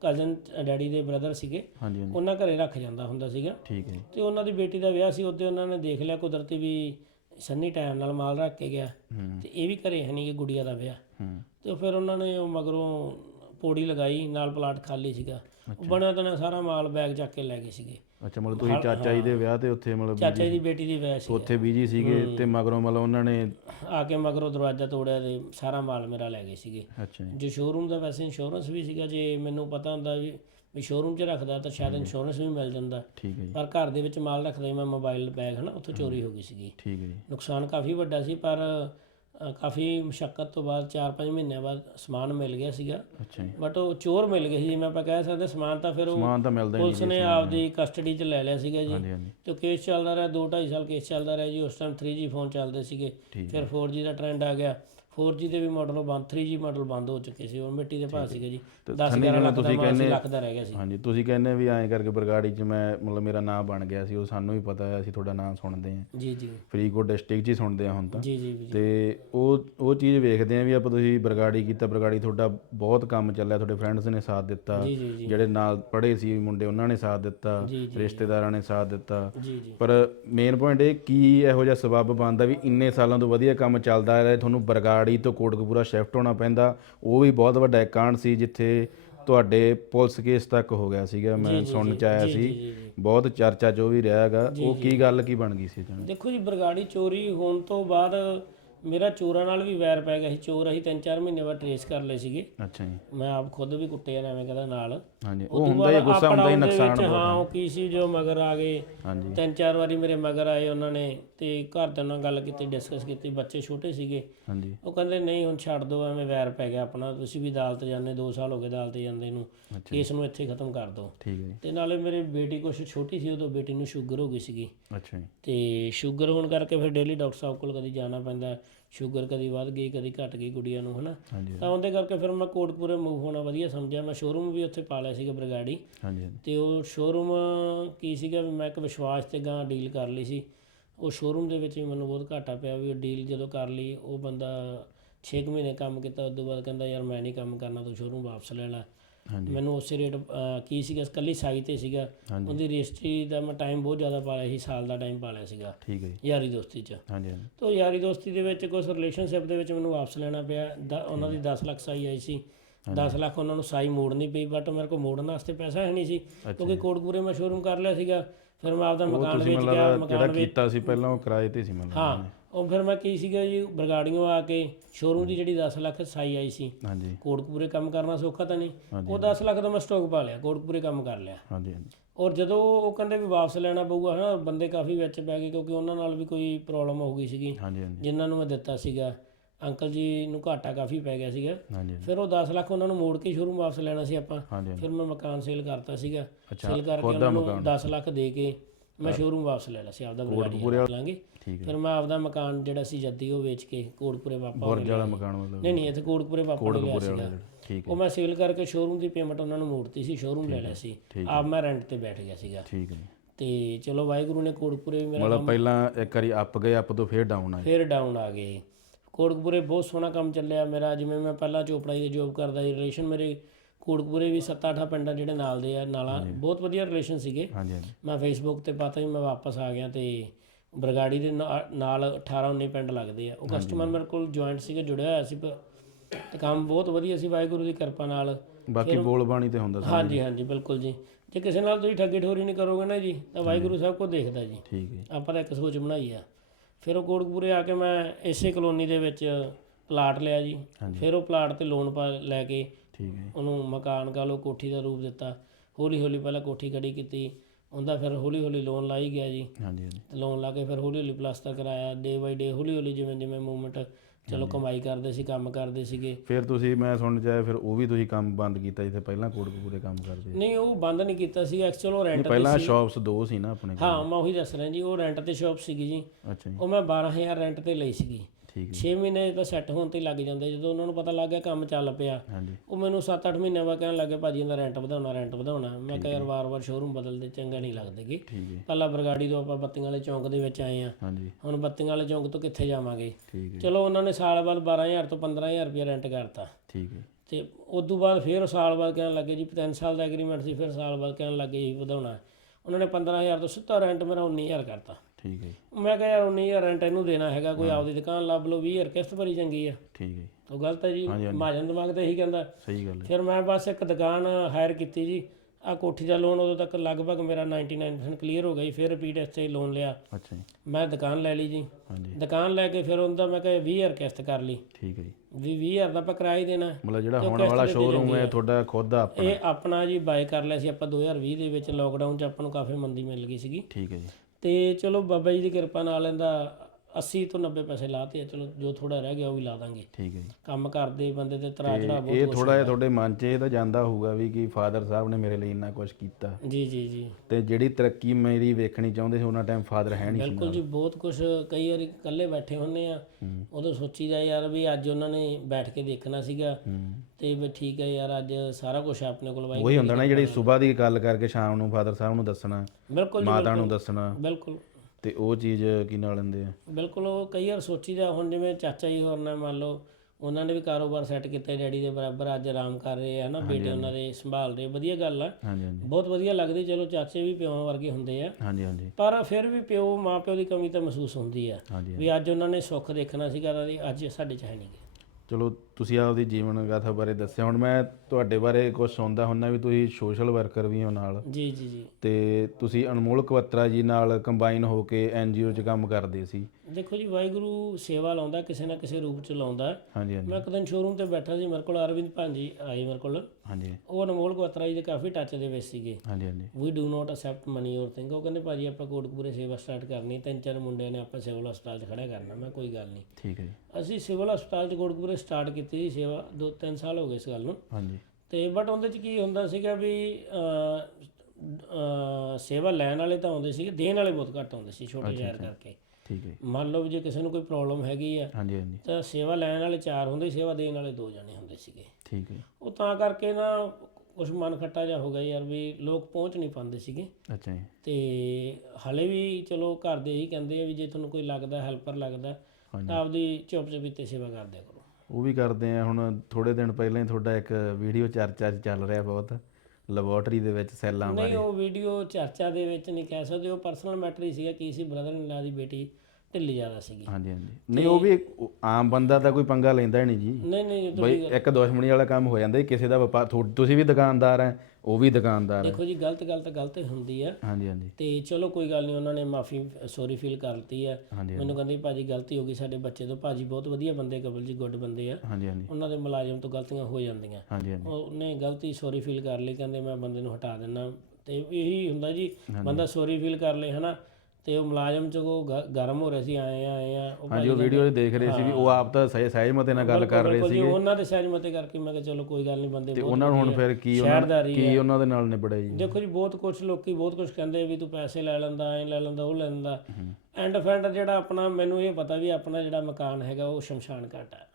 ਕਜ਼ਨ ਡੈਡੀ ਦੇ ਬ੍ਰਦਰ ਸੀਗੇ ਹਾਂਜੀ ਹਾਂਜੀ। ਉਹਨਾਂ ਘਰੇ ਰੱਖ ਜਾਂਦਾ ਹੁੰਦਾ ਸੀਗਾ। ਠੀਕ ਹੈ ਜੀ, ਤੇ ਉਹਨਾਂ ਦੀ ਬੇਟੀ ਦਾ ਵਿਆਹ ਸੀ ਉੱਤੇ ਉਹਨਾਂ ਨੇ ਦੇਖ ਲਿਆ ਕੁਦਰਤੀ ਵੀ ਸੰਨੀ ਟਾਈਮ ਨਾਲ ਮਾਲ ਰੱਖ ਕੇ ਗਿਆ। ਹੂੰ। ਤੇ ਇਹ ਵੀ ਘਰੇ ਹੈ ਨਹੀਂ ਕਿ ਗੁੜੀਆ ਦਾ ਵਿਆਹ। ਹੂੰ। ਤੇ ਫਿਰ ਉਹਨਾਂ ਨੇ ਉਹ ਮਗਰੋਂ ਪੌੜੀ ਲਗਾਈ ਨਾਲ ਪਲਾਟ ਖਾਲੀ ਸੀਗਾ। ਉਹ ਬਣਿਆ ਤਾਂ ਸਾਰਾ ਮਾਲ ਬੈਗ ਚੱਕ ਕੇ ਲੈ ਗਏ ਸੀਗੇ। ਅੱਛਾ ਮਤਲਬ ਤੁਸੀਂ ਚਾਚਾ ਜੀ ਦੇ ਵਿਆਹ ਤੇ ਉੱਥੇ ਮਤਲਬ ਚਾਚਾ ਜੀ ਦੀ ਬੇਟੀ ਦੀ ਵਿਆਹ ਸੀ। ਉੱਥੇ ਬੀਜੀ ਸੀਗੇ ਤੇ ਮਗਰੋਂ ਮਤਲਬ ਉਹਨਾਂ ਨੇ ਆ ਕੇ ਮਗਰੋਂ ਦਰਵਾਜ਼ਾ ਤੋੜਿਆ ਤੇ ਸਾਰਾ ਮਾਲ ਮੇਰਾ ਲੈ ਗਏ ਸੀਗੇ। ਅੱਛਾ ਜੀ। ਜੋ ਸ਼ੋਰੂਮ ਦਾ ਵੈਸੇ ਇੰਸ਼ੋਰੈਂਸ ਵੀ ਸੀਗਾ ਜੇ ਮੈਨੂੰ ਪਤਾ ਹੁੰਦਾ ਵੀ ਵੀ ਸ਼ੋਰੂਮ 'ਚ ਰੱਖਦਾ ਤਾਂ ਸ਼ਾਇਦ ਇੰਸ਼ੋਰੈਂਸ ਵੀ ਮਿਲ ਜਾਂਦਾ। ਠੀਕ ਹੈ ਜੀ। ਪਰ ਘਰ ਦੇ ਵਿੱਚ ਮਾਲ ਰੱਖਦਾ ਮੈਂ ਮੋਬਾਈਲ ਬੈਗ ਹਨਾ ਉੱਥੋਂ ਚੋਰੀ ਹੋ ਗਈ ਸੀਗੀ। ਠੀਕ ਹੈ ਜੀ। ਨੁਕਸਾਨ ਕਾਫੀ ਵੱਡਾ ਸੀ ਪਰ ਕਾਫੀ ਮੁਸ਼ਕਲ ਤੋਂ ਬਾਅਦ 4-5 ਮਹੀਨਿਆਂ ਬਾਅਦ ਸਮਾਨ ਮਿਲ ਗਿਆ ਸੀਗਾ। ਅੱਛਾ ਜੀ। ਬਟ ਉਹ ਚੋਰ ਮਿਲ ਗਏ ਸੀ ਜਿਵੇਂ ਆਪਾਂ ਕਹਿ ਸਕਦੇ ਸਮਾਨ ਤਾਂ ਫਿਰ ਉਹ ਸਮਾਨ ਤਾਂ ਮਿਲਦਾ ਹੀ ਨਹੀਂ ਪੁਲਿਸ ਨੇ ਆਪਦੀ ਕਸਟਡੀ 'ਚ ਲੈ ਲਿਆ ਸੀਗਾ ਜੀ। ਤੇ ਕੇਸ ਚੱਲਦਾ ਰਿਹਾ 2-2.5 ਸਾਲ ਕੇਸ ਚੱਲਦਾ ਰਿਹਾ ਜੀ ਉਸ ਟਾਈਮ 3G ਫੋਨ ਚੱਲਦੇ ਸੀਗੇ। ਫਿਰ 4G ਦਾ ਟ੍ਰੈਂਡ ਆ ਗਿਆ। 4G ਦੇ ਵੀ ਮਾਡਲ ਬੰਦ 3G ਮਾਡਲ ਬੰਦ ਹੋ ਚੁੱਕੇ ਸੀ ਉਹ ਮਿੱਟੀ ਦੇ ਭਾਅ ਸੀਗੇ ਜੀ। 10 ਸੰਨੀ 11 ਜਿਵੇਂ ਲੱਖ ਦਾ ਤੁਸੀਂ ਮਾਲ ਸੀ ਕਹਿੰਦੇ- ਲੱਖ ਦਾ ਰਹਿ ਗਿਆ ਸੀ। ਹਾਂਜੀ ਤੁਸੀਂ ਕਹਿੰਦੇ ਵੀ ਐਂ ਕਰਕੇ ਬਰਗਾੜੀ 'ਚ ਮੈਂ ਮਤਲਬ ਮੇਰਾ ਨਾਮ ਬਣ ਗਿਆ ਸੀ ਉਹ ਸਾਨੂੰ ਵੀ ਪਤਾ ਹੈ ਅਸੀਂ ਤੁਹਾਡਾ ਨਾਮ ਸੁਣਦੇ ਹਾਂ। ਜੀ ਜੀ। ਫਰੀਦਕੋਟ ਡਿਸਟ੍ਰਿਕਟ 'ਚ ਹੀ ਸੁਣਦੇ ਆ ਹੁਣ ਤਾਂ। ਜੀ ਜੀ ਤੇ ਉਹ ਉਹ ਚੀਜ਼ ਵੇਖਦੇ ਆ ਵੀ ਆਪਾਂ ਤੁਸੀਂ ਬਰਗਾੜੀ ਕੀਤਾ ਬਰਗਾੜੀ ਤੁਹਾਡਾ ਬਹੁਤ ਕੰਮ ਚੱਲਿਆ ਤੁਹਾਡੇ ਫਰੈਂਡਸ ਨੇ ਸਾਥ ਦਿੱਤਾ ਜਿਹੜੇ ਨਾਲ ਪੜ੍ਹੇ ਸੀ ਮੁੰਡੇ ਉਹਨਾਂ ਨੇ ਸਾਥ ਦਿੱਤਾ। ਰਿਸ਼ਤੇਦਾਰਾਂ ਨੇ ਸਾਥ ਦਿੱਤਾ। ਪਰ ਮੇਨ ਪੁਆਇੰਟ ਇਹ ਕੀ ਇਹੋ ਜਿਹਾ ਸਬੱਬ ਬਣਦਾ ਵੀ ਇੰਨੇ ਸਾਲਾਂ ਤੋਂ ਵਧੀਆ ਕੰਮ ਚੱਲਦਾ ਰਿਹਾ ਤੁਹਾਨੂੰ ਬਰਗਾੜੀ ਤੋਂ ਕੋਟਕਪੂਰਾ ਸ਼ਿਫਟ ਹੋਣਾ ਪੈਂਦਾ ਉਹ ਵੀ ਬਹੁਤ ਵੱਡਾ ਕਾਂਡ ਸੀ ਜਿੱਥੇ ਤੁਹਾਡੇ ਪੁਲਿਸ ਕੇਸ ਤੱਕ ਹੋ ਗਿਆ ਸੀਗਾ ਮੈਂ ਸੁਣਨ ਚ ਆਇਆ ਸੀ। ਬਹੁਤ ਚਰਚਾ ਜੋ ਵੀ ਰਿਹਾ ਹੈਗਾ ਉਹ ਕੀ ਗੱਲ ਕੀ ਬਣ ਗਈ ਸੀ ਦੇਖੋ ਜੀ ਬਰਗਾੜੀ ਚੋਰੀ ਹੋਣ ਤੋਂ ਬਾਅਦ ਮੇਰਾ ਚੋਰਾਂ ਨਾਲ ਵੀ ਵੈਰ ਪੈ ਗਿਆ ਸੀ। ਚੋਰ ਅਸੀਂ 3-4 ਮਹੀਨੇ ਬਾਅਦ ਟ੍ਰੇਸ ਕਰ ਲਏ ਸੀਗੇ। ਅੱਛਾ ਜੀ। ਮੈਂ ਆਪ ਖੁਦ ਵੀ ਕੁੱਟਿਆ ਐਵੇਂ ਕਹਿੰਦਾ ਨਾਲ। ਹਾਂਜੀ ਉਹ ਹੁੰਦਾ ਹੀ ਗੁੱਸਾ ਹੁੰਦਾ ਹੀ ਨੁਕਸਾਨ ਹਾਂ ਉਹ ਕੀ ਸੀ ਜੋ ਮਗਰ ਆ ਗਏ। ਹਾਂਜੀ। ਤਿੰਨ ਚਾਰ ਵਾਰੀ ਮੇਰੇ ਮਗਰ ਆਏ ਉਹਨਾਂ ਨੇ ਤੇ ਘਰ ਦੇ ਨਾਲ ਗੱਲ ਕੀਤੀ ਡਿਸਕਸ ਕੀਤੀ ਬੱਚੇ ਛੋਟੇ ਸੀਗੇ। ਹਾਂਜੀ। ਉਹ ਕਹਿੰਦੇ ਨਹੀਂ ਹੁਣ ਛੱਡ ਦਿਓ ਐਵੇਂ ਵੈਰ ਪੈ ਗਿਆ ਆਪਣਾ ਤੁਸੀਂ ਵੀ ਅਦਾਲਤ ਜਾਂਦੇ 2 ਸਾਲ ਹੋ ਗਏ ਅਦਾਲਤ ਜਾਂਦੇ ਨੂੰ। ਕੇਸ ਨੂੰ ਇੱਥੇ ਖਤਮ ਕਰ ਦਿਓ ਠੀਕ ਹੈ ਤੇ ਨਾਲੇ ਮੇਰੀ ਬੇਟੀ ਕੁਛ ਛੋਟੀ ਸੀ ਉਦੋਂ ਬੇਟੀ ਨੂੰ ਸ਼ੂਗਰ ਹੋ ਗਈ ਸੀਗੀ। ਅੱਛਾ ਜੀ। ਤੇ ਸ਼ੂਗਰ ਹੋਣ ਕਰਕੇ ਫਿਰ ਡੇਲੀ ਡਾਕਟਰ ਸਾਹਿਬ ਕੋਲ ਕਦੀ ਜਾਣਾ ਪੈਂਦਾ। ਸ਼ੂਗਰ ਕਦੀ ਵੱਧ ਗਈ ਕਦੀ ਘਟ ਗਈ ਗੁੜੀਆਂ ਨੂੰ ਹਨਾ? ਤਾਂ ਉਹਦੇ ਕਰਕੇ ਫਿਰ ਮੈਂ ਕੋਟਪੂਰੇ ਮੂਵ ਹੋਣਾ ਵਧੀਆ ਸਮਝਿਆ। ਮੈਂ ਸ਼ੋਰੂਮ ਵੀ ਉੱਥੇ ਪਾ ਲਿਆ ਸੀਗਾ ਬਰਗਾੜੀ। ਹਾਂਜੀ ਤੇ ਉਹ ਸ਼ੋਰੂਮ ਕੀ ਸੀਗਾ ਵੀ ਮੈਂ ਇੱਕ ਵਿਸ਼ਵਾਸ ਤੇ ਗਾਂ ਡੀਲ ਕਰ ਲਈ ਸੀ। ਉਹ ਸ਼ੋਰੂਮ ਦੇ ਵਿੱਚ ਵੀ ਮੈਨੂੰ ਬਹੁਤ ਘਾਟਾ ਪਿਆ ਵੀ ਉਹ ਡੀਲ ਜਦੋਂ ਕਰ ਲਈ ਉਹ ਬੰਦਾ 6 ਮਹੀਨੇ ਕੰਮ ਕੀਤਾ ਉਸ ਤੋਂ ਬਾਅਦ ਕਹਿੰਦਾ ਯਾਰ ਮੈਂ ਨਹੀਂ ਕੰਮ ਕਰਨਾ ਤੂੰ ਸ਼ੋਰੂਮ ਵਾਪਸ ਲੈ ਲੈ। ਮੈਨੂੰ ਉਸੇ ਰੇਟ ਕੀ ਸੀਗਾ ਇਕੱਲੀ ਸਾਈ ਤੇ ਸੀਗਾ। ਉਹਦੀ ਰਜਿਸਟਰੀ ਦਾ ਮੈਂ ਟਾਈਮ ਬਹੁਤ ਜ਼ਿਆਦਾ ਪਾ ਲਿਆ ਸੀ ਸਾਲ ਦਾ ਟਾਈਮ ਪਾ ਲਿਆ ਸੀਗਾ। ਠੀਕ ਹੈ ਜੀ। ਯਾਰੀ ਦੋਸਤੀ 'ਚ। ਹਾਂਜੀ ਹਾਂਜੀ। ਤੋ ਯਾਰੀ ਦੋਸਤੀ ਦੇ ਵਿੱਚ ਕੁਝ ਰਿਲੇਸ਼ਨਸ਼ਿਪ ਦੇ ਵਿੱਚ ਮੈਨੂੰ ਵਾਪਸ ਲੈਣਾ ਪਿਆ। ਉਹਨਾਂ ਦੀ 10 ਲੱਖ ਸਾਈ ਆਈ ਸੀ। 10 ਲੱਖ ਉਹਨਾਂ ਨੂੰ ਸਾਈ ਮੋੜਨੀ ਪਈ ਬਟ ਮੇਰੇ ਕੋਲ ਮੋੜਨ ਵਾਸਤੇ ਪੈਸਾ ਹੈ ਨਹੀਂ ਸੀ। ਕਿਉਂਕਿ ਕੋਟਪੂਰੇ ਮੈਂ ਸ਼ੋਰੂਮ ਕਰ ਲਿਆ ਸੀਗਾ। ਫਿਰ ਮੈਂ ਆਪਦਾ ਮਕਾਨ ਵੇਚ ਗਿਆ ਮਕਾਨ ਵੇਚ ਕੀਤਾ ਸੀ ਪਹਿਲਾਂ ਉਹ ਕਿਰਾਏ ਤੇ ਸੀ ਮਤਲਬ। ਹਾਂ। ਉਹ ਫਿਰ ਮੈਂ ਕੀ ਸੀਗਾ ਜੀ ਬਰਗਾੜੀਆਂ ਆ ਕੇ ਸ਼ੋਰੂਮ ਦੀ ਜਿਹੜੀ 10 ਲੱਖ ਸਾਈ ਆਈ ਸੀ। ਹਾਂਜੀ। ਕੋਟਪੂਰੇ ਕੰਮ ਕਰਨਾ ਸੌਖਾ ਤਾਂ ਨਹੀਂ। ਉਹ 10 ਲੱਖ ਦਾ ਮੈਂ ਸਟਾਕ ਪਾ ਲਿਆ ਕੋਟਪੂਰੇ ਕੰਮ ਕਰ ਲਿਆ। ਹਾਂਜੀ ਹਾਂਜੀ। ਔਰ ਜਦੋਂ ਉਹ ਕਹਿੰਦੇ ਵੀ ਵਾਪਸ ਲੈਣਾ ਪਊਗਾ ਹਨਾ ਬੰਦੇ ਕਾਫੀ ਵਿੱਚ ਪੈ ਗਏ ਕਿਉਂਕਿ ਉਹਨਾਂ ਨਾਲ ਵੀ ਕੋਈ ਪ੍ਰੋਬਲਮ ਹੋ ਗਈ ਸੀਗੀ। ਹਾਂਜੀ ਹਾਂਜੀ। ਜਿਨ੍ਹਾਂ ਨੂੰ ਮੈਂ ਦਿੱਤਾ ਸੀਗਾ। ਅੰਕਲ ਜੀ ਨੂੰ ਘਾਟਾ ਕਾਫੀ ਪੈ ਗਿਆ ਸੀਗਾ। ਫਿਰ ਉਹ 10 ਲੱਖ ਉਹਨਾਂ ਨੂੰ ਮੋੜ ਕੇ ਸ਼ੋਰੂਮ ਵਾਪਸ ਲੈਣਾ ਸੀ ਆਪਾਂ। ਫਿਰ ਮੈਂ ਮਕਾਨ ਸੇਲ ਕਰਤਾ ਸੀਗਾ। ਸੇਲ ਕਰਕੇ ਉਹਨਾਂ ਨੂੰ 10 ਲੱਖ ਦੇ ਕੇ ਮੈਂ ਸ਼ੋਰੂਮ ਵਾਪਸ ਲੈ ਲਿਆ ਸੀ ਆਪਦਾ ਬਰਗਾੜੀ ਲਾਂਗੇ। ਠੀਕ ਹੈ। ਫਿਰ ਮੈਂ ਆਪਦਾ ਮਕਾਨ ਜਿਹੜਾ ਸੀ ਜੱਦੀ ਉਹ ਵੇਚ ਕੇ ਕੋਟਪੁਰੇ ਪਾਪਾ ਬੁਰਜ ਵਾਲਾ ਮਕਾਨ ਮਤਲਬ। ਨਹੀਂ ਨਹੀਂ ਇੱਥੇ ਕੋਟਪੁਰੇ ਪਾਪਾ ਨੇ ਲਿਆ ਪੂਰੇ ਸੀਗਾ। ਵਾਲਾ ਠੀਕ ਹੈ। ਉਹ ਮੈਂ ਸੇਲ ਕਰਕੇ ਸ਼ੋਰੂਮ ਦੀ ਪੇਮੈਂਟ ਉਹਨਾਂ ਨੂੰ ਮੋੜਤੀ ਸੀ ਸ਼ੋਰੂਮ ਲੈ ਲਿਆ ਸੀ। ਆਪ ਮੈਂ ਰੈਂਟ ਤੇ ਬੈਠ ਗਿਆ ਸੀਗਾ। ਠੀਕ ਹੈ। ਤੇ ਚਲੋ ਵਾਹਿਗੁਰੂ ਨੇ ਕੋਟਪੁਰੇ ਵੀ ਮੇਰਾ ਮਤਲਬ ਪਹਿਲਾਂ ਇੱਕ ਵਾਰੀ ਅਪ ਗਏ ਅਪ ਤੋਂ ਫੇਰ ਡਾਊਨ ਆਏ। ਫਿਰ ਡਾਊਨ ਆ ਗਏ। ਕੋਟਕਪੂਰੇ ਬਹੁਤ ਸੋਹਣਾ ਕੰਮ ਚੱਲਿਆ ਮੇਰਾ। ਜਿਵੇਂ ਮੈਂ ਪਹਿਲਾਂ ਚੋਪੜਾ ਦੀ ਜੋਬ ਕਰਦਾ ਸੀ ਰਿਲੇਸ਼ਨ ਮੇਰੇ ਕੋਟਕਪੂਰੇ ਵੀ 7-8 ਪਿੰਡਾਂ ਜਿਹੜੇ ਨਾਲ ਦੇ ਆ ਨਾਲਾਂ ਬਹੁਤ ਵਧੀਆ ਰਿਲੇਸ਼ਨ ਸੀਗੇ। ਹਾਂਜੀ ਹਾਂਜੀ। ਮੈਂ ਫੇਸਬੁੱਕ ਤੇ ਪਤਾ ਹੀ ਮੈਂ ਵਾਪਸ ਆ ਗਿਆ ਤੇ ਬਰਗਾੜੀ ਦੇ ਨਾਲ 18-19 ਪਿੰਡ ਲੱਗਦੇ ਆ। ਉਹ ਕਸਟਮਰ ਮੇਰੇ ਕੋਲ ਜੁਆਇੰਟ ਸੀਗੇ ਜੁੜਿਆ ਹੋਇਆ ਸੀ ਤੇ ਕੰਮ ਬਹੁਤ ਵਧੀਆ ਸੀ ਵਾਹਿਗੁਰੂ ਦੀ ਕਿਰਪਾ ਨਾਲ। ਬਾਕੀ ਬੋਲ ਬਾਣੀ ਤੇ ਹੁੰਦਾ ਸੀ ਹਾਂਜੀ ਹਾਂਜੀ ਬਿਲਕੁਲ ਜੀ। ਜੇ ਕਿਸੇ ਨਾਲ ਤੁਸੀਂ ਠੱਗੀ ਠੋਰੀ ਨਹੀਂ ਕਰੋਗੇ ਨਾ ਜੀ ਤਾਂ ਵਾਹਿਗੁਰੂ ਸਭ ਕੁਝ ਦੇਖਦਾ ਜੀ। ਠੀਕ ਹੈ। ਆਪਾਂ ਤਾਂ ਇੱਕ ਸੋਚ ਬਣਾਈ ਆ। ਫਿਰ ਉਹ ਕੋਟਕਪੂਰੇ ਆ ਕੇ ਮੈਂ ਇਸੇ ਕਲੋਨੀ ਦੇ ਵਿੱਚ ਪਲਾਟ ਲਿਆ ਜੀ। ਫਿਰ ਉਹ ਪਲਾਟ ਤੇ ਲੋਨ ਪਾ ਲੈ ਕੇ ਠੀਕ ਹੈ। ਉਹਨੂੰ ਮਕਾਨ ਕਾ ਲੋ ਕੋਠੀ ਦਾ ਰੂਪ ਦਿੱਤਾ। ਹੌਲੀ ਹੌਲੀ ਪਹਿਲਾਂ ਕੋਠੀ ਖੜੀ ਕੀਤੀ। ਉਹਦਾ ਫਿਰ ਹੌਲੀ ਹੌਲੀ ਲੋਨ ਲਾਈ ਗਿਆ ਜੀ। ਹਾਂਜੀ ਹਾਂਜੀ। ਲੋਨ ਲਾ ਕੇ ਫਿਰ ਹੌਲੀ ਹੌਲੀ ਪਲਾਸਟਰ ਕਰਾਇਆ। ਡੇ ਬਾਈ ਡੇ ਹੌਲੀ ਹੌਲੀ ਜਿਵੇਂ ਜਿਵੇਂ ਮੂਵਮੈਂਟ ਚਲੋ ਕਮਾਈ ਕਰਦੇ ਸੀ ਕੰਮ ਕਰਦੇ ਸੀਗੇ। ਫਿਰ ਤੁਸੀਂ ਮੈਂ ਸੁਣ ਜਾਇਆ ਫਿਰ ਉਹ ਵੀ ਤੁਸੀਂ ਕੰਮ ਬੰਦ ਕੀਤਾ ਜਿੱਥੇ ਪਹਿਲਾਂ ਕੋਟਕਪੂਰੇ ਕੰਮ ਕਰਦੇ ਸੀ। ਨਹੀਂ ਉਹ ਬੰਦ ਨਹੀਂ ਕੀਤਾ ਸੀ। ਐਕਚੁਅਲ ਉਹ ਰੈਂਟ ਪਹਿਲਾਂ ਸ਼ਾਪਸ ਦੋ ਸੀ ਨਾ ਆਪਣੇ ਕੋਲ। ਹਾਂ ਮੈਂ ਉਹੀ ਦੱਸ ਰਿਹਾ ਜੀ ਉਹ ਰੈਂਟ ਤੇ ਸ਼ਾਪ ਸੀਗੀ ਜੀ। ਅੱਛਾ ਜੀ। ਉਹ ਮੈਂ 12000 ਰੈਂਟ ਤੇ ਲਈ ਸੀਗੀ। ਠੀਕ ਹੈ। 6 ਮਹੀਨੇ ਤਾਂ ਸੈੱਟ ਹੋਣ ਤੇ ਲੱਗ ਜਾਂਦੇ ਜਦੋਂ ਉਹਨਾਂ ਨੂੰ ਪਤਾ ਲੱਗ ਗਿਆ ਕੰਮ ਚੱਲ ਪਿਆ ਹਾਂਜੀ। ਉਹ ਮੈਨੂੰ 7-8 ਮਹੀਨਿਆਂ ਬਾਅਦ ਕਹਿਣ ਲੱਗੇ ਭਾਜੀ ਇਹਦਾ ਰੈਂਟ ਵਧਾਉਣਾ ਰੈਂਟ ਵਧਾਉਣਾ। ਮੈਂ ਕਿਹਾ ਯਾਰ ਵਾਰ-ਵਾਰ ਸ਼ੋਰੂਮ ਬਦਲਦੇ ਚੰਗਾ ਨਹੀਂ ਲੱਗਦੇਗੇ ਠੀਕ ਪਹਿਲਾਂ ਬਰਗਾੜੀ ਤੋਂ ਆਪਾਂ ਬੱਤੀਆਂ ਵਾਲੇ ਚੌਂਕ ਦੇ ਵਿੱਚ ਆਏ ਆ। ਹਾਂਜੀ। ਹੁਣ ਬੱਤੀਆਂ ਵਾਲੇ ਚੌਂਕ ਤੋਂ ਕਿੱਥੇ ਜਾਵਾਂਗੇ? ਠੀਕ ਚਲੋ ਉਹਨਾਂ ਨੇ ਸਾਲ ਬਾਅਦ 12000 ਤੋਂ 15000 ਰੁਪਏ ਰੈਂਟ ਕਰਤਾ। ਠੀਕ ਹੈ। ਤੇ ਉਸ ਤੋਂ ਬਾਅਦ ਫਿਰ ਸਾਲ ਬਾਅਦ ਕਹਿਣ ਲੱਗੇ ਜੀ 3 ਸਾਲ ਦਾ ਐਗਰੀਮੈਂਟ ਸੀ ਫਿਰ ਸਾਲ ਬਾਅਦ ਕਹਿਣ ਲੱਗੇ ਜੀ ਵਧਾਉਣਾ। ਉਹਨਾਂ ਨੇ 15000 ਤੋਂ ਸਿੱਧਾ ਰੈਂਟ ਮੇਰਾ 19000 ਕਰਤਾ। ਠੀਕ ਹੈ ਜੀ, ਮੈਂ ਕਿਹਾ ਯਾਰ 19000 ਰੈਂਟ ਇਹਨੂੰ ਦੇਣਾ ਹੈਗਾ ਕੋਈ ਆਪਦੀ ਦੁਕਾਨ ਲੱਭ ਲਓ 20000 ਕਿਸ਼ਤ ਭਰੀ ਚੰਗੀ ਆ। ਠੀਕ ਹੈ ਜੀ। ਉਹ ਗਲਤ ਹੈ ਜੀ ਮਾਜਨ ਦਿਮਾਗ ਤੇ ਇਹੀ ਕਹਿੰਦਾ। ਸਹੀ ਗੱਲ ਹੈ। ਫਿਰ ਮੈਂ ਬਸ ਇੱਕ ਦੁਕਾਨ ਹਾਇਰ ਕੀਤੀ ਜੀ ਆ ਕੋਠੀ ਦਾ ਲੋਨ ਉਦੋਂ ਤੱਕ ਲਗਭਗ ਮੇਰਾ 99% ਕਲੀਅਰ ਹੋ ਜੀ ਫਿਰ ਰਿਪੀਟ ਇੱਥੇ ਲੋਨ ਲਿਆ। ਅੱਛਾ ਜੀ। ਮੈਂ ਦੁਕਾਨ ਲੈ ਲਈ ਜੀ। ਹਾਂਜੀ। ਦੁਕਾਨ ਲੈ ਕੇ ਫਿਰ ਉਹਦਾ ਮੈਂ ਕਿਹਾ 20000 ਕਿਸ਼ਤ ਕਰ ਲਈ। ਠੀਕ ਹੈ ਜੀ। ਵੀ 20000 ਦਾ ਆਪਾਂ ਕਿਰਾਇਆ ਹੀ ਦੇਣਾ। ਹੈ। ਮਤਲਬ ਜਿਹੜਾ ਹੁਣ ਵਾਲਾ ਸ਼ੋਰੂਮ ਹੈ ਤੁਹਾਡਾ ਖੁਦ ਦਾ ਆਪਣਾ। ਇਹ ਆਪਣਾ ਜੀ ਬਾਏ ਕਰ ਲਿਆ ਸੀ ਆਪਾਂ 2020 ਦੇ ਵਿੱਚ ਲੋਕਡਾਊਨ 'ਚ ਆਪਾਂ ਨੂੰ ਕਾਫੀ ਮੰਦੀ ਮਿਲ ਗਈ ਸੀਗੀ। ਠੀਕ ਹੈ ਜੀ। ਤੇ ਚਲੋ ਬਾਬਾ ਜੀ ਦੀ ਕਿਰਪਾ ਨਾਲ ਇਹਦਾ 80 ਤੋਂ 90 ਪੈਸੇ ਲਾਤੇ ਆ ਚਲੋ ਜੋ ਥੋੜਾ ਰਹਿ ਗਿਆ ਉਹ ਵੀ ਲਾ ਦਾਂਗੇ। ਠੀਕ ਹੈ ਜੀ। ਕੰਮ ਕਰਦੇ ਬੰਦੇ ਤੇ ਤਰਾ ਚੜਾ ਬਹੁਤ ਇਹ ਥੋੜਾ ਜਿਹਾ ਤੁਹਾਡੇ ਮਨ 'ਚ ਇਹ ਤਾਂ ਜਾਂਦਾ ਹੋਊਗਾ ਵੀ ਕਿ ਫਾਦਰ ਸਾਹਿਬ ਨੇ ਮੇਰੇ ਲਈ ਇੰਨਾ ਕੁਝ ਕੀਤਾ। ਜੀ ਜੀ ਜੀ। ਤੇ ਜਿਹੜੀ ਤਰੱਕੀ ਮੇਰੀ ਵੇਖਣੀ ਚਾਹੁੰਦੇ ਸੀ ਉਹਨਾਂ ਟਾਈਮ ਫਾਦਰ ਹੈ ਨਹੀਂ ਬਿਲਕੁਲ ਜੀ ਬਹੁਤ ਕੁਝ ਕਈ ਵਾਰੀ ਇਕੱਲੇ ਬੈਠੇ ਹੁੰਨੇ ਆ। ਉਦੋਂ ਸੋਚੀਦਾ ਯਾਰ ਵੀ ਅੱਜ ਉਹਨਾਂ ਨੇ ਬੈਠ ਕੇ ਦੇਖਣਾ ਸੀਗਾ। ਤੇ ਵੀ ਠੀਕ ਹੈ ਯਾਰ ਅੱਜ ਸਾਰਾ ਕੁਝ ਆਪਣੇ ਕੋਲ ਬਾਈ ਉਹੀ ਹੁੰਦਾ ਨਾ ਜਿਹੜੀ ਸਵੇਰ ਦੀ ਗੱਲ ਕਰਕੇ ਸ਼ਾਮ ਨੂੰ ਫਾਦਰ ਸਾਹਿਬ ਨੂੰ ਦੱਸਣਾ ਬਿਲਕੁਲ ਮਾਤਾ ਨੂੰ ਦੱਸਣਾ। ਬਿਲਕੁਲ। ਤੇ ਉਹ ਚੀਜ਼ ਕੀ ਨਾਲ ਲੈਂਦੇ ਆ? ਬਿਲਕੁਲ ਉਹ ਕਈ ਵਾਰ ਸੋਚੀਦਾ ਹੁਣ ਜਿਵੇਂ ਚਾਚਾ ਜੀ ਹੋਰ ਨੇ ਮੰਨ ਲਓ ਉਹਨਾਂ ਨੇ ਵੀ ਕਾਰੋਬਾਰ ਸੈੱਟ ਕੀਤਾ ਡੈਡੀ ਦੇ ਬਰਾਬਰ ਅੱਜ ਆਰਾਮ ਕਰ ਰਹੇ ਆ ਨਾ ਬੇਟੇ ਉਹਨਾਂ ਦੇ ਸੰਭਾਲ ਰਹੇ ਵਧੀਆ ਗੱਲ ਆ। ਹਾਂਜੀ ਹਾਂਜੀ। ਬਹੁਤ ਵਧੀਆ ਲੱਗਦੀ ਚਲੋ ਚਾਚੇ ਵੀ ਪਿਓਾਂ ਵਰਗੇ ਹੁੰਦੇ ਆ। ਹਾਂਜੀ ਹਾਂਜੀ। ਪਰ ਫਿਰ ਵੀ ਪਿਓ ਮਾਂ ਪਿਓ ਦੀ ਕਮੀ ਤਾਂ ਮਹਿਸੂਸ ਹੁੰਦੀ ਆ ਵੀ ਅੱਜ ਉਹਨਾਂ ਨੇ ਸੁੱਖ ਦੇਖਣਾ ਸੀਗਾ ਤਾਂ ਅੱਜ ਸਾਡੇ ਚ ਹੈ ਨਹੀਂ। ਚਲੋ ਤੁਸੀਂ ਆਪਦੀ ਜੀਵਨ ਗਾਥਾ ਬਾਰੇ ਦੱਸਿਆ। ਹੁਣ ਮੈਂ ਤੁਹਾਡੇ ਬਾਰੇ ਕੁਝ ਸੁਣਦਾ ਹੁੰਨਾ ਵੀ ਤੁਸੀਂ ਸੋਸ਼ਲ ਵਰਕਰ ਵੀ ਹੋ ਨਾਲ। ਜੀ ਜੀ ਜੀ। ਤੇ ਤੁਸੀਂ ਅਨਮੋਲ ਕਵਤਰਾ ਜੀ ਨਾਲ ਕੰਬਾਈਨ ਹੋ ਕੇ ਐਨਜੀਓ 'ਚ ਕੰਮ ਕਰਦੇ ਸੀ। ਦੇਖੋ ਜੀ ਵਾਹਿਗੁਰੂ ਸੇਵਾ ਲਾਉਂਦਾ ਕਿਸੇ ਨਾ ਕਿਸੇ ਰੂਪ ਚ ਲਾਉਂਦਾ। ਹਾਂਜੀ ਹਾਂਜੀ। ਮੈਂ ਇੱਕ ਦਿਨ ਸ਼ੋਰੂਮ ਤੇ ਬੈਠਾ ਸੀ ਮੇਰੇ ਕੋਲ ਅਰਵਿੰਦ ਭਾਂਜੀ ਆਏ ਮੇਰੇ ਕੋਲ। ਹਾਂਜੀ। ਉਹ ਅਨਮੋਲ ਗੋਤਰਾ ਜੀ ਦੇ ਕਾਫੀ ਟੱਚ ਦੇ ਵਿੱਚ ਸੀਗੇ। ਹਾਂਜੀ ਹਾਂਜੀ। We do not accept money or thing ਉਹ ਕਹਿੰਦੇ ਭਾਜੀ ਆਪਾਂ ਕੋਟਕਪੂਰੇ ਸੇਵਾ ਸਟਾਰਟ ਕਰਨੀ ਤਿੰਨ ਚਾਰ ਮੁੰਡਿਆਂ ਨੇ ਆਪਾਂ ਸਿਵਲ ਹਸਪਤਾਲ 'ਚ ਖੜਾ ਕਰਨਾ। ਮੈਂ ਕੋਈ ਗੱਲ ਨਹੀਂ। ਠੀਕ ਹੈ ਜੀ। ਅਸੀਂ ਸਿਵਲ ਹਸਪਤਾਲ 'ਚ ਕੋਟਕਪੂਰੇ ਸਟਾਰਟ ਕੀਤੀ ਸੀ ਸੇਵਾ ਦੋ ਤਿੰਨ ਸਾਲ ਹੋ ਗਏ ਇਸ ਗੱਲ ਨੂੰ। ਹਾਂਜੀ। ਤੇ ਬਟ ਉਹਦੇ 'ਚ ਕੀ ਹੁੰਦਾ ਸੀਗਾ ਵੀ ਸੇਵਾ ਲੈਣ ਵਾਲੇ ਤਾਂ ਆਉਂਦੇ ਸੀਗੇ ਦੇਣ ਵਾਲੇ ਬਹੁਤ ਘੱਟ ਆਉਂਦੇ ਸੀ ਛੋਟੇ ਸ਼ਹਿਰ ਕਰਕੇ। ਠੀਕ ਹੈ ਜੀ। ਮੰਨ ਲਓ ਜੇ ਕਿਸੇ ਨੂੰ ਕੋਈ ਪ੍ਰੋਬਲਮ ਹੈਗੀ ਆ ਹਾਂਜੀ ਹਾਂਜੀ। ਤਾਂ ਸੇਵਾ ਲੈਣ ਵਾਲੇ ਚਾਰ ਹੁੰਦੇ ਸੇਵਾ ਦੇਣ ਵਾਲੇ ਦੋ ਜਣੇ ਹੁੰਦੇ ਸੀਗੇ। ਠੀਕ ਹੈ। ਉਹ ਤਾਂ ਕਰਕੇ ਨਾ ਕੁਛ ਮਨ ਖੱਟਾ ਜਿਹਾ ਹੋ ਗਿਆ ਯਾਰ ਵੀ ਲੋਕ ਪਹੁੰਚ ਨਹੀਂ ਪਾਉਂਦੇ ਸੀਗੇ। ਅੱਛਾ ਜੀ। ਤੇ ਹਲੇ ਵੀ ਚਲੋ ਘਰ ਦੇ ਇਹੀ ਕਹਿੰਦੇ ਆ ਵੀ ਜੇ ਤੁਹਾਨੂੰ ਕੋਈ ਲੱਗਦਾ ਹੈਲਪਰ ਲੱਗਦਾ। ਤਾਂ ਆਪਦੀ ਚੁੱਪ ਚਪੀਤੇ ਸੇਵਾ ਕਰ ਦਿਆ ਕਰੋ। ਉਹ ਵੀ ਕਰਦੇ ਆ। ਹੁਣ ਥੋੜੇ ਦਿਨ ਪਹਿਲਾਂ ਹੀ ਤੁਹਾਡਾ ਇੱਕ ਵੀਡੀਓ ਚਰਚਾ 'ਚ ਚੱਲ ਰਿਹਾ ਬਹੁਤ ਲੈਬੋਰਟਰੀ ਦੇ ਵਿੱਚ ਸੈੱਲਾਂ ਬਾਰੇ ਨਹੀਂ ਉਹ ਵੀਡੀਓ ਚਰਚਾ ਦੇ ਵਿੱਚ ਨਹੀਂ ਕਹਿ ਸਕਦੇ। ਉਹ ਪਰਸਨਲ ਮੈਟਰ ਹੀ ਸੀਗਾ ਕੀ ਸੀ ਬ੍ਰਦਰ ਇਨ ਲਾ ਦੀ ਬੇਟੀ ਢਿੱਲੀ ਜ਼ਿਆਦਾ ਸੀਗੀ। ਹਾਂਜੀ ਹਾਂਜੀ। ਨਹੀਂ ਉਹ ਵੀ ਆਮ ਬੰਦਾ ਤਾਂ ਕੋਈ ਪੰਗਾ ਲੈਂਦਾ ਹੀ ਨਹੀਂ ਜੀ। ਨਹੀਂ ਨਹੀਂ ਬਈ ਇੱਕ ਦੁਸ਼ਮਣੀ ਵਾਲਾ ਕੰਮ ਹੋ ਜਾਂਦਾ ਜੀ। ਕਿਸੇ ਦਾ ਵਪਾਰ ਤੁਸੀਂ ਵੀ ਦੁਕਾਨਦਾਰ ਹੈ ਉਹ ਵੀ ਦੁਕਾਨਦਾਰ ਹੈ। ਦੇਖੋ ਜੀ ਗਲਤ ਗੱਲ ਤਾਂ ਗਲਤ ਹੁੰਦੀ ਆ। ਹਾਂਜੀ ਹਾਂਜੀ। ਤੇ ਚਲੋ ਕੋਈ ਗੱਲ ਨਹੀਂ ਉਹਨਾਂ ਨੇ ਮਾਫੀ ਸੌਰੀ ਫੀਲ ਕਰ ਲਈ ਆ। ਹਾਂਜੀ ਮੈਨੂੰ ਕਹਿੰਦੇ ਭਾਜੀ ਗਲਤੀ ਹੋ ਗਈ ਸਾਡੇ ਬੱਚੇ ਤੋਂ। ਭਾਜੀ ਬਹੁਤ ਵਧੀਆ ਬੰਦੇ ਕਬਲ ਜੀ ਗੁੱਡ ਬੰਦੇ ਆ। ਹਾਂਜੀ ਹਾਂਜੀ। ਉਹਨਾਂ ਦੇ ਮੁਲਾਜ਼ਮ ਤੋਂ ਗਲਤੀਆਂ ਹੋ ਜਾਂਦੀਆਂ। ਹਾਂਜੀ ਹਾਂਜੀ। ਉਹਨੇ ਗਲਤੀ ਸੌਰੀ ਫੀਲ ਕਰ ਲਈ ਕਹਿੰਦੇ ਮੈਂ ਬੰਦੇ ਨੂੰ ਹਟਾ ਦਿੰਦਾ ਤੇ ਇਹੀ ਹੁੰਦਾ ਜੀ ਬੰਦਾ ਸੌਰੀ ਫੀਲ ਕਰ ਲੇ ਹਨਾ। ਤੇ ਉਹ ਮੁਲਾਜ਼ਮ ਚ ਉਹ ਗ- ਗਰਮ ਹੋ ਰਹੇ ਸੀ ਆਏ ਆ ਆਏ ਆ ਉਹ ਹਾਂਜੀ ਉਹ ਵੀਡੀਓ ਦੇਖ ਰਹੇ ਸੀ ਵੀ ਉਹ ਆਪ ਤਾਂ ਸਹੀ ਸਹਿਜਮਤੇ ਨਾਲ ਗੱਲ ਕਰ ਰਹੇ ਬਿਲਕੁਲ ਜੀ ਉਹਨਾਂ ਦੇ ਸਹਿਜਮਤੇ ਕਰਕੇ ਮੈਂ ਕਿਹਾ ਚਲੋ ਕੋਈ ਗੱਲ ਨਹੀਂ ਬੰਦੇ ਤੇ ਬਹੁਤ ਉਹਨਾਂ ਨੂੰ ਹੁਣ ਫਿਰ ਕੀ ਉਹਨਾਂ ਸ਼ਹਿਰਦਾਰੀ ਕੀ ਉਹਨਾਂ ਦੇ ਨਾਲ ਨਿਬੜਿਆ ਜੀ? ਦੇਖੋ ਜੀ ਬਹੁਤ ਕੁਝ ਲੋਕੀ ਬਹੁਤ ਕੁਝ ਕਹਿੰਦੇ ਵੀ ਤੂੰ ਪੈਸੇ ਲੈ ਲੈਂਦਾ ਐ ਲੈ ਲੈਂਦਾ ਉਹ ਲੈ ਲੈਂਦਾ। ਐਂਡ ਫੈਂਡ ਜਿਹੜਾ ਆਪਣਾ ਮੈਨੂੰ ਇਹ ਪਤਾ ਵੀ ਆਪਣਾ ਜਿਹੜਾ ਮਕਾਨ ਹੈਗਾ ਉਹ ਸ਼ਮਸ਼ਾਨ ਘਾਟ ਹੈ।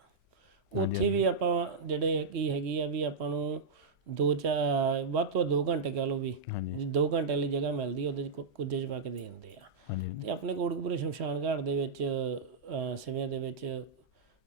ਉੱਥੇ ਵੀ ਆਪਾਂ ਜਿਹੜੇ ਕੀ ਹੈਗੀ ਆ ਵੀ ਆਪਾਂ ਨੂੰ ਦੋ ਚਾਰ ਵੱਧ ਤੋਂ 2 ਘੰਟੇ ਕਹ ਲਓ ਵੀ ਹਾਂਜੀ। ਜੇ 2 ਘੰਟੇ ਲਈ ਜਗ੍ਹਾ ਮਿਲਦੀ ਉਹਦੇ ਚ ਕੁ- ਕੁੱਜੇ ਚ ਪਾ ਕੇ ਦੇ ਦਿੰਦੇ ਆ। ਹਾਂਜੀ। ਤੇ ਆਪਣੇ ਕੋਟਕਪੂਰੇ ਸ਼ਮਸ਼ਾਨ ਘਾਟ ਦੇ ਵਿੱਚ ਸਿਵਿਆਂ ਦੇ ਵਿੱਚ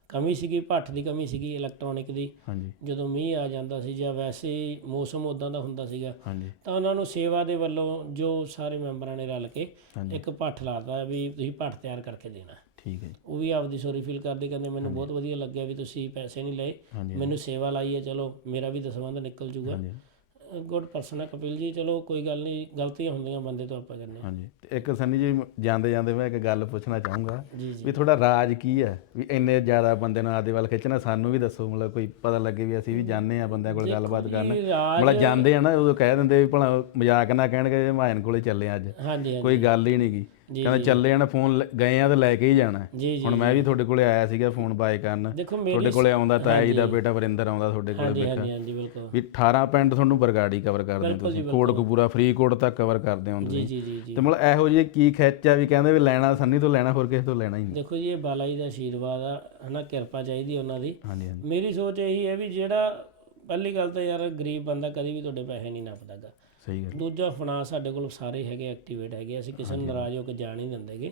ਕਮੀ ਸੀਗੀ ਭੱਠ ਦੀ ਕਮੀ ਸੀਗੀ ਇਲੈਕਟ੍ਰੋਨਿਕ ਦੀ। ਹਾਂਜੀ। ਜਦੋਂ ਮੀਂਹ ਆ ਜਾਂਦਾ ਸੀ ਜਾਂ ਵੈਸੇ ਮੌਸਮ ਉਦਾਂ ਦਾ ਹੁੰਦਾ ਸੀਗਾ ਹਾਂਜੀ। ਤਾਂ ਉਹਨਾਂ ਨੂੰ ਸੇਵਾ ਦੇ ਵੱਲੋਂ ਜੋ ਸਾਰੇ ਮੈਂਬਰਾਂ ਨੇ ਰਲ ਕੇ। ਇੱਕ ਭੱਠ ਲਾਤਾ ਵੀ ਤੁਸੀਂ ਭੱਠ ਤਿਆਰ ਕਰਕੇ ਦੇਣਾ। ਠੀਕ ਹੈ ਜੀ। ਉਹ ਵੀ ਆਪਦੀ ਸੋਰੀ ਫੀਲ ਕਰਦੇ ਕਹਿੰਦੇ ਮੈਨੂੰ ਬਹੁਤ ਵਧੀਆ ਲੱਗਿਆ ਵੀ ਤੁਸੀਂ ਪੈਸੇ ਨਹੀਂ ਲਏ ਮੈਨੂੰ ਸੇਵਾ ਲਾਈ ਹੈ ਚਲੋ ਮੇਰਾ ਵੀ ਦਸਵੰਧ ਨਿਕਲ ਜੂਗਾ। ਹਾਂਜੀ। ਗੁੱਡ ਪਰਸਨ ਹੈ ਕਪਿਲ ਜੀ ਚਲੋ ਕੋਈ ਗੱਲ ਨਹੀਂ ਗਲਤੀਆਂ ਹੁੰਦੀਆਂ ਬੰਦੇ ਤੋਂ ਆਪਾਂ ਕਰਨੇ ਹਾਂਜੀ ਤੇ ਇੱਕ ਸੰਨੀ ਜੀ ਜਾਂਦੇ ਜਾਂਦੇ ਮੈਂ ਇੱਕ ਗੱਲ ਪੁੱਛਣਾ ਚਾਹੂੰਗਾ ਵੀ ਤੁਹਾਡਾ ਰਾਜ ਕੀ ਹੈ? ਵੀ ਇੰਨੇ ਜ਼ਿਆਦਾ ਬੰਦੇ ਨੂੰ ਆਦੇ ਵੱਲ ਖਿੱਚਣਾ ਸਾਨੂੰ ਵੀ ਦੱਸੋ ਮਤਲਬ ਕੋਈ ਪਤਾ ਲੱਗੇ ਵੀ ਅਸੀਂ ਵੀ ਜਾਣਦੇ ਆ ਬੰਦਿਆਂ ਕੋਲ ਗੱਲਬਾਤ ਕਰਨ। ਮਤਲਬ ਜਾਂਦੇ ਆ ਨਾ ਉਦੋਂ ਕਹਿ ਦਿੰਦੇ ਵੀ ਭਲਾ ਮਜ਼ਾਕ ਨਾ ਕਹਿਣਗੇ ਮਾਇਨ ਕੋਲੇ ਚੱਲੇ ਅੱਜ। ਕੋਈ ਗੱਲ ਹੀ ਨਹੀਂਗੀ ਕਹਿੰਦਾ ਚੱਲੇ ਨਾ ਫੋਨ ਗਏ ਆ ਤੇ ਲੈ ਕੇ ਹੀ ਜਾਣਾ। ਹੁਣ ਮੈਂ ਵੀ ਤੁਹਾਡੇ ਕੋਲੇ ਆਇਆ ਸੀਗਾ ਫੋਨ ਬਾਏ ਕਰਨ। ਤੁਹਾਡੇ ਕੋਲੇ ਆਉਂਦਾ ਤਾਇਆ ਜੀ ਦਾ ਬੇਟਾ ਵਰਿੰਦਰ ਆਉਂਦਾ ਤੁਹਾਡੇ ਕੋਲੇ ਹਾਂਜੀ ਹਾਂਜੀ ਹਾਂਜੀ ਬਿਲਕੁਲ। ਵੀ 18 ਪਿੰਡ ਤੁਹਾਨੂੰ ਬਰਗਾੜੀ ਕਵਰ ਕਰਦੇ ਤੁਸੀਂ। ਕੋਟਕਪੂਰਾ ਫਰੀਦਕੋਟ ਤੱਕ ਕਵਰ ਕਰਦੇ ਹੋ ਜੀ ਤੁਸੀਂ ਤੇ ਮਤਲਬ ਇਹੋ ਜਿਹੀ ਕੀ ਖਿੱਚ ਆ ਵੀ ਕਹਿੰਦੇ ਵੀ ਲੈਣਾ ਸੰਨੀ ਤੋਂ ਲੈਣਾ ਹੋਰ ਕਿਸੇ ਤੋਂ ਲੈਣਾ ਹੀ ਨਹੀਂ। ਦੇਖੋ ਜੀ ਇਹ ਬਾਲਾ ਜੀ ਦਾ ਆਸ਼ੀਰਵਾਦ ਆ ਹਨਾ ਕਿਰਪਾ ਚਾਹੀਦੀ ਉਹਨਾਂ ਦੀ। ਮੇਰੀ ਸੋਚ ਇਹੀ ਹੈ ਵੀ ਜਿਹੜਾ ਪਹਿਲੀ ਗੱਲ ਤਾਂ ਯਾਰ ਗਰੀਬ ਬੰਦਾ ਕਦੀ ਵੀ ਤੁਹਾਡੇ ਪੈਸੇ ਨਹੀਂ ਨੱਪਦਾਗਾ। ਸਹੀ ਗੱਲ ਦੂਜਾ ਫਾਈਨਾਂਸ ਸਾਡੇ ਕੋਲ ਸਾਰੇ ਹੈਗੇ ਐਕਟੀਵੇਟ ਹੈਗੇ ਅਸੀਂ ਕਿਸੇ ਨੂੰ ਨਾਰਾਜ਼ ਹੋ ਕੇ ਜਾਣ ਨਹੀਂ ਦਿੰਦੇਗੇ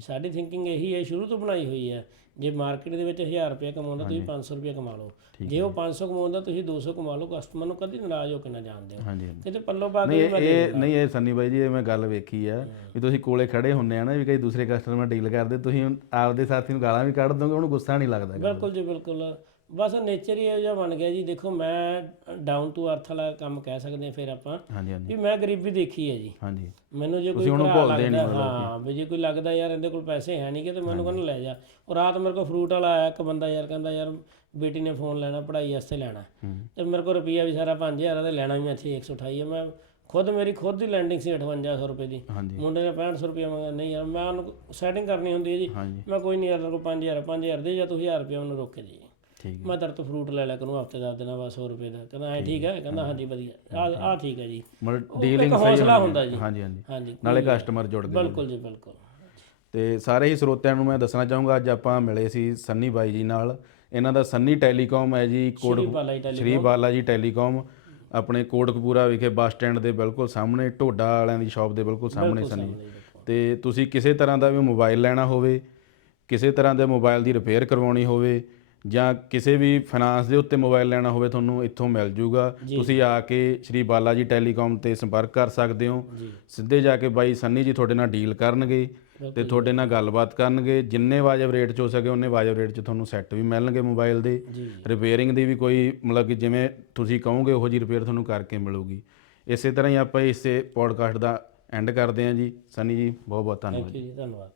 ਸਾਡੀ ਥਿੰਕਿੰਗ ਇਹੀ ਹੈ ਸ਼ੁਰੂ ਤੋਂ ਬਣਾਈ ਹੋਈ ਹੈ। ਜੇ ਮਾਰਕੀਟ ਦੇ ਵਿੱਚ 1000 ਰੁਪਏ ਕਮਾਉਂਦਾ ਤੁਸੀਂ 500 ਰੁਪਏ ਕਮਾ ਲਓ। ਜੇ ਉਹ 500 ਕਮਾਉਂਦਾ ਤੁਸੀਂ 200 ਕਮਾ ਲਓ ਕਸਟਮਰ ਨੂੰ ਕਦੀ ਨਾਰਾਜ਼ ਹੋ ਕੇ ਨਾ ਜਾਣ ਦਿਓ। ਕਿਤੇ ਪੱਲੋ ਪਾ ਨਹੀਂ ਇਹ ਨਹੀਂ ਇਹ ਸੰਨੀ ਬਾਈ ਜੀ ਇਹ ਮੈਂ ਗੱਲ ਵੇਖੀ ਆ ਵੀ ਤੁਸੀਂ ਕੋਲੇ ਖੜੇ ਹੁੰਨੇ ਆ ਨਾ ਵੀ ਕਈ ਦੂਸਰੇ ਕਸਟਮਰ ਡੀਲ ਕਰਦੇ ਤੁਸੀਂ ਆਪਦੇ ਸਾਥੀ ਨੂੰ ਗਾਲਾਂ ਵੀ ਕੱਢ ਦੋਗੇ ਉਹਨੂੰ ਗੁੱਸਾ ਨਹੀਂ ਲੱਗਦਾ। ਬਿਲਕੁਲ ਜੀ ਬਿਲਕੁਲ। ਬਸ ਨੇਚਰ ਹੀ ਇਹੋ ਜਿਹਾ ਬਣ ਗਿਆ ਜੀ। ਦੇਖੋ ਮੈਂ ਡਾਊਨ ਟੂ ਅਰਥ ਵਾਲਾ ਕੰਮ ਕਹਿ ਸਕਦੇ ਹਾਂ ਫਿਰ ਆਪਾਂ। ਹਾਂਜੀ ਹਾਂਜੀ। ਵੀ ਮੈਂ ਗਰੀਬੀ ਦੇਖੀ ਹੈ ਜੀ। ਹਾਂਜੀ। ਮੈਨੂੰ ਜੇ ਕੋਈ ਭਰਾ ਲੱਗਦਾ ਹਾਂ ਵੀ ਜੇ ਕੋਈ ਲੱਗਦਾ ਯਾਰ ਇਹਦੇ ਕੋਲ ਪੈਸੇ ਹੈ ਨਹੀਂ ਕਿ ਤੇ ਮੈਨੂੰ ਕਹਿੰਦਾ ਲੈ ਜਾ। ਉਹ ਰਾਤ ਮੇਰੇ ਕੋਲ ਫਰੂਟ ਵਾਲਾ ਆਇਆ ਇੱਕ ਬੰਦਾ ਯਾਰ ਕਹਿੰਦਾ ਯਾਰ ਬੇਟੀ ਨੇ ਫੋਨ ਲੈਣਾ ਪੜ੍ਹਾਈ ਵਾਸਤੇ ਲੈਣਾ ਤੇ ਮੇਰੇ ਕੋਲ ਰੁਪਈਆ ਵੀ ਸਾਰਾ 5000 ਦਾ ਲੈਣਾ ਵੀ ਮੈਂ 6128 ਹੈ ਮੈਂ ਖੁਦ ਮੇਰੀ ਖੁਦ ਦੀ ਲੈਂਡਿੰਗ ਸੀ 5800 ਰੁਪਏ ਦੀ। ਹਾਂਜੀ। ਮੁੰਡੇ ਨੇ 6500 ਰੁਪਏ ਮੰਗਿਆ। ਨਹੀਂ ਯਾਰ ਮੈਂ ਉਹਨੂੰ ਸੈਟਿੰਗ ਕਰਨੀ ਹੁੰਦੀ ਹੈ ਜੀ। ਹਾਂਜੀ। ਮੈਂ ਕੋਈ ਨਹੀਂ ਯਾਰ ਤੇਰੇ ਕੋਲ 5000 5000 ਦੇ ਜਾਂ ਤੂੰ 1000 ਰੁਪਏ ਉਹਨੂੰ ਰੋਕ ਕੇ ਦੇ। ਠੀਕ ਮੈਂ ਤੇਰੇ ਤੋਂ ਫਰੂਟ ਲੈ ਲਿਆ ਕਰੂੰ ਹਫ਼ਤੇ ਦਾ ਦੇਣਾ ਬਸ 100 ਰੁਪਏ ਦਾ। ਕਹਿੰਦਾ ਐ ਠੀਕ ਹੈ। ਕਹਿੰਦਾ ਹਾਂਜੀ ਵਧੀਆ। ਆ ਆ ਠੀਕ ਹੈ ਜੀ। ਮਤਲਬ ਡੀਲਿੰਗ ਸਹੀ ਹੌਸਲਾ ਹੁੰਦਾ ਜੀ। ਹਾਂਜੀ ਹਾਂਜੀ। ਨਾਲੇ ਕਸਟਮਰ ਜੁੜ ਗਏ ਬਿਲਕੁਲ ਜੀ ਬਿਲਕੁਲ। ਤੇ ਸਾਰੇ ਹੀ ਸਰੋਤਿਆਂ ਨੂੰ ਮੈਂ ਦੱਸਣਾ ਚਾਹੂੰਗਾ ਅੱਜ ਆਪਾਂ ਮਿਲੇ ਸੀ ਸੰਨੀ ਬਾਈ ਜੀ ਨਾਲ। ਇਹਨਾਂ ਦਾ ਸੰਨੀ ਟੈਲੀਕਾਮ ਹੈ ਜੀ ਕੋਟ ਸ਼੍ਰੀ ਬਾਲਾ ਜੀ ਟੈਲੀਕਾਮ। ਆਪਣੇ ਕੋਟਕਪੂਰਾ ਵਿਖੇ ਬੱਸ ਸਟੈਂਡ ਦੇ ਬਿਲਕੁਲ ਸਾਹਮਣੇ ਢੋਡਾ ਵਾਲਿਆਂ ਦੀ ਸ਼ਾਪ ਦੇ ਬਿਲਕੁਲ ਸਾਹਮਣੇ ਸੰਨੀ। ਤੇ ਤੁਸੀਂ ਕਿਸੇ ਤਰ੍ਹਾਂ ਦਾ ਵੀ ਮੋਬਾਈਲ ਲੈਣਾ ਹੋਵੇ ਕਿਸੇ ਤਰ੍ਹਾਂ ਦੇ ਮੋਬਾਈਲ ਦੀ ਰਿਪੇਅਰ ਕਰਵਾਉਣੀ ਹੋਵੇ ਜਾਂ ਕਿਸੇ ਵੀ ਫਾਈਨਾਂਸ ਦੇ ਉੱਤੇ ਮੋਬਾਈਲ ਲੈਣਾ ਹੋਵੇ ਤੁਹਾਨੂੰ ਇੱਥੋਂ ਮਿਲ ਜੂਗਾ। ਤੁਸੀਂ ਆ ਕੇ ਸ਼੍ਰੀ ਬਾਲਾ ਜੀ ਟੈਲੀਕਾਮ ਤੇ ਸੰਪਰਕ ਕਰ ਸਕਦੇ ਹੋ। ਸਿੱਧੇ ਜਾ ਕੇ ਬਾਈ ਸੰਨੀ ਜੀ ਤੁਹਾਡੇ ਨਾਲ ਡੀਲ ਕਰਨਗੇ ਤੇ ਤੁਹਾਡੇ ਨਾਲ ਗੱਲਬਾਤ ਕਰਨਗੇ। ਜਿੰਨੇ ਵਾਜਬ ਰੇਟ 'ਚ ਹੋ ਸਕੇ ਉਹਨੇ ਵਾਜਬ ਰੇਟ 'ਚ ਤੁਹਾਨੂੰ ਸੈੱਟ ਵੀ ਮਿਲਣਗੇ ਮੋਬਾਈਲ ਦੇ। ਰਿਪੇਅਰਿੰਗ ਦੀ ਵੀ ਕੋਈ ਮਤਲਬ ਕਿ ਜਿਵੇਂ ਤੁਸੀਂ ਕਹੋਗੇ ਉਹੋ ਜੀ ਰਿਪੇਅਰ ਤੁਹਾਨੂੰ ਕਰਕੇ ਮਿਲੂਗੀ। ਇਸੇ ਤਰ੍ਹਾਂ ਹੀ ਆਪਾਂ ਇਸੇ ਪੋਡਕਾਸਟ ਦਾ ਐਂਡ ਕਰਦੇ ਹਾਂ ਜੀ। ਸੰਨੀ ਜੀ ਬਹੁਤ ਬਹੁਤ ਧੰਨਵਾਦ। ਥੈਂਕ ਯੂ ਜੀ ਧੰਨਵਾਦ।